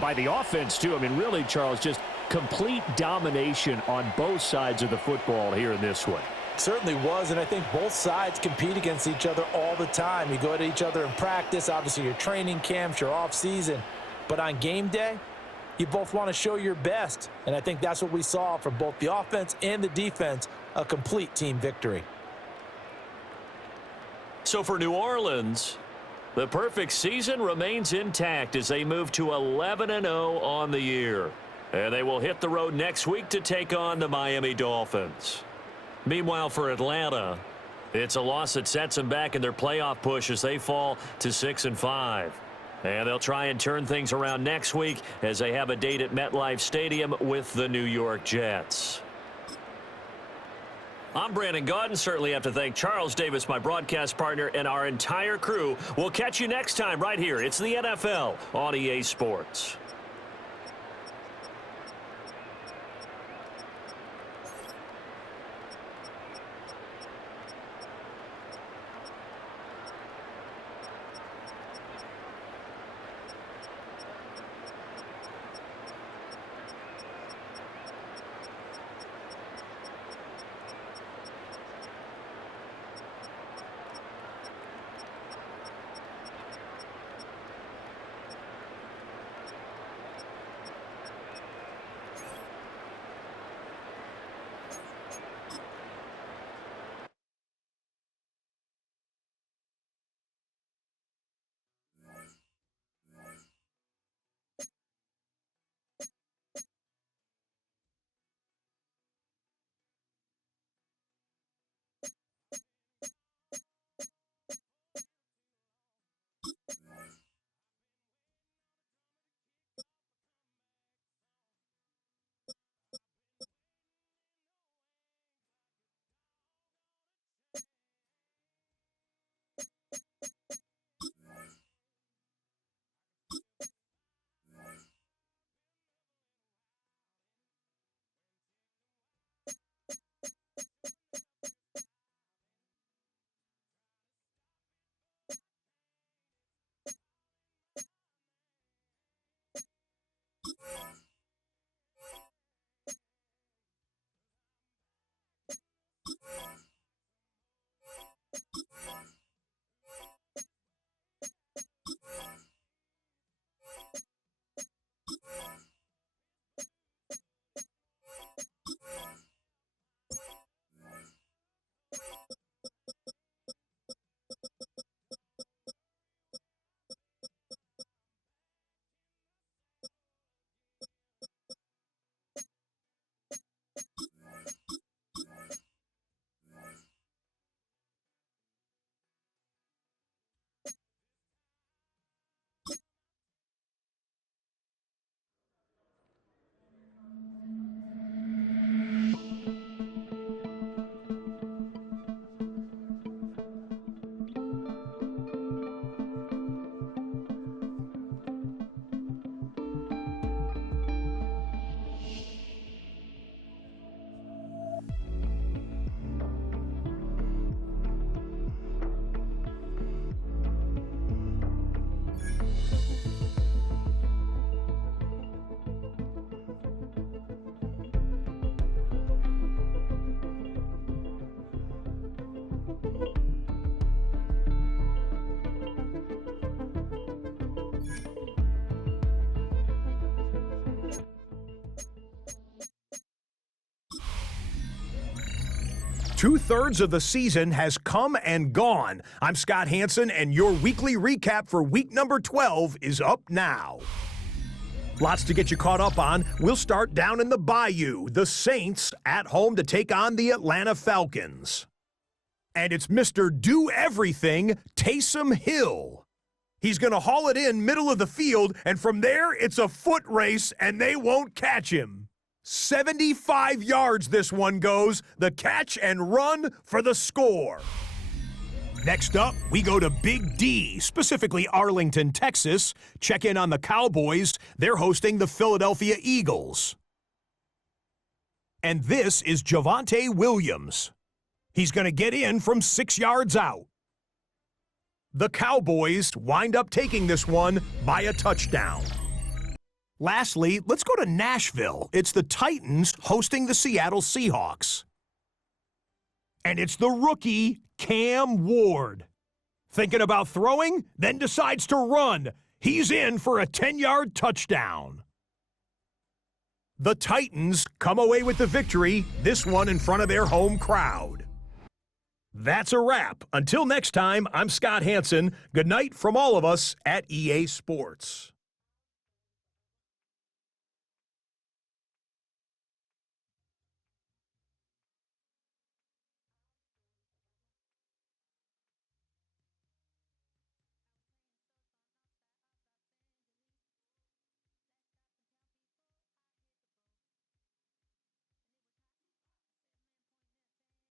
by the offense, too. I mean, really, Charles, just complete domination on both sides of the football here in this one. Certainly was, and I think both sides compete against each other all the time. You go at each other in practice, obviously your training camps, your off-season. But on game day, you both want to show your best. And I think that's what we saw from both the offense and the defense, a complete team victory. So for New Orleans, the perfect season remains intact as they move to 11-0 on the year. And they will hit the road next week to take on the Miami Dolphins. Meanwhile, for Atlanta, it's a loss that sets them back in their playoff push as they fall to 6-5. And they'll try and turn things around next week as they have a date at MetLife Stadium with the New York Jets. I'm Brandon Gaudin. Certainly have to thank Charles Davis, my broadcast partner, and our entire crew. We'll catch you next time right here. It's the NFL on EA Sports. 2/3 of the season has come and gone. I'm Scott Hansen, and your weekly recap for week number 12 is up now. Lots to get you caught up on. We'll start down in the Bayou. The Saints at home to take on the Atlanta Falcons. And it's Mr. Do-Everything, Taysom Hill. He's going to haul it in middle of the field, and from there, it's a foot race, and they won't catch him. 75 yards this one goes. The catch and run for the score. Next up, we go to Big D, specifically Arlington, Texas. Check in on the Cowboys. They're hosting the Philadelphia Eagles. And this is Javonte Williams. He's going to get in from 6 yards out. The Cowboys wind up taking this one by a touchdown. Lastly, let's go to Nashville. It's the Titans hosting the Seattle Seahawks. And it's the rookie, Cam Ward. Thinking about throwing, then decides to run. He's in for a 10-yard touchdown. The Titans come away with the victory, this one in front of their home crowd. That's a wrap. Until next time, I'm Scott Hansen. Good night from all of us at EA Sports.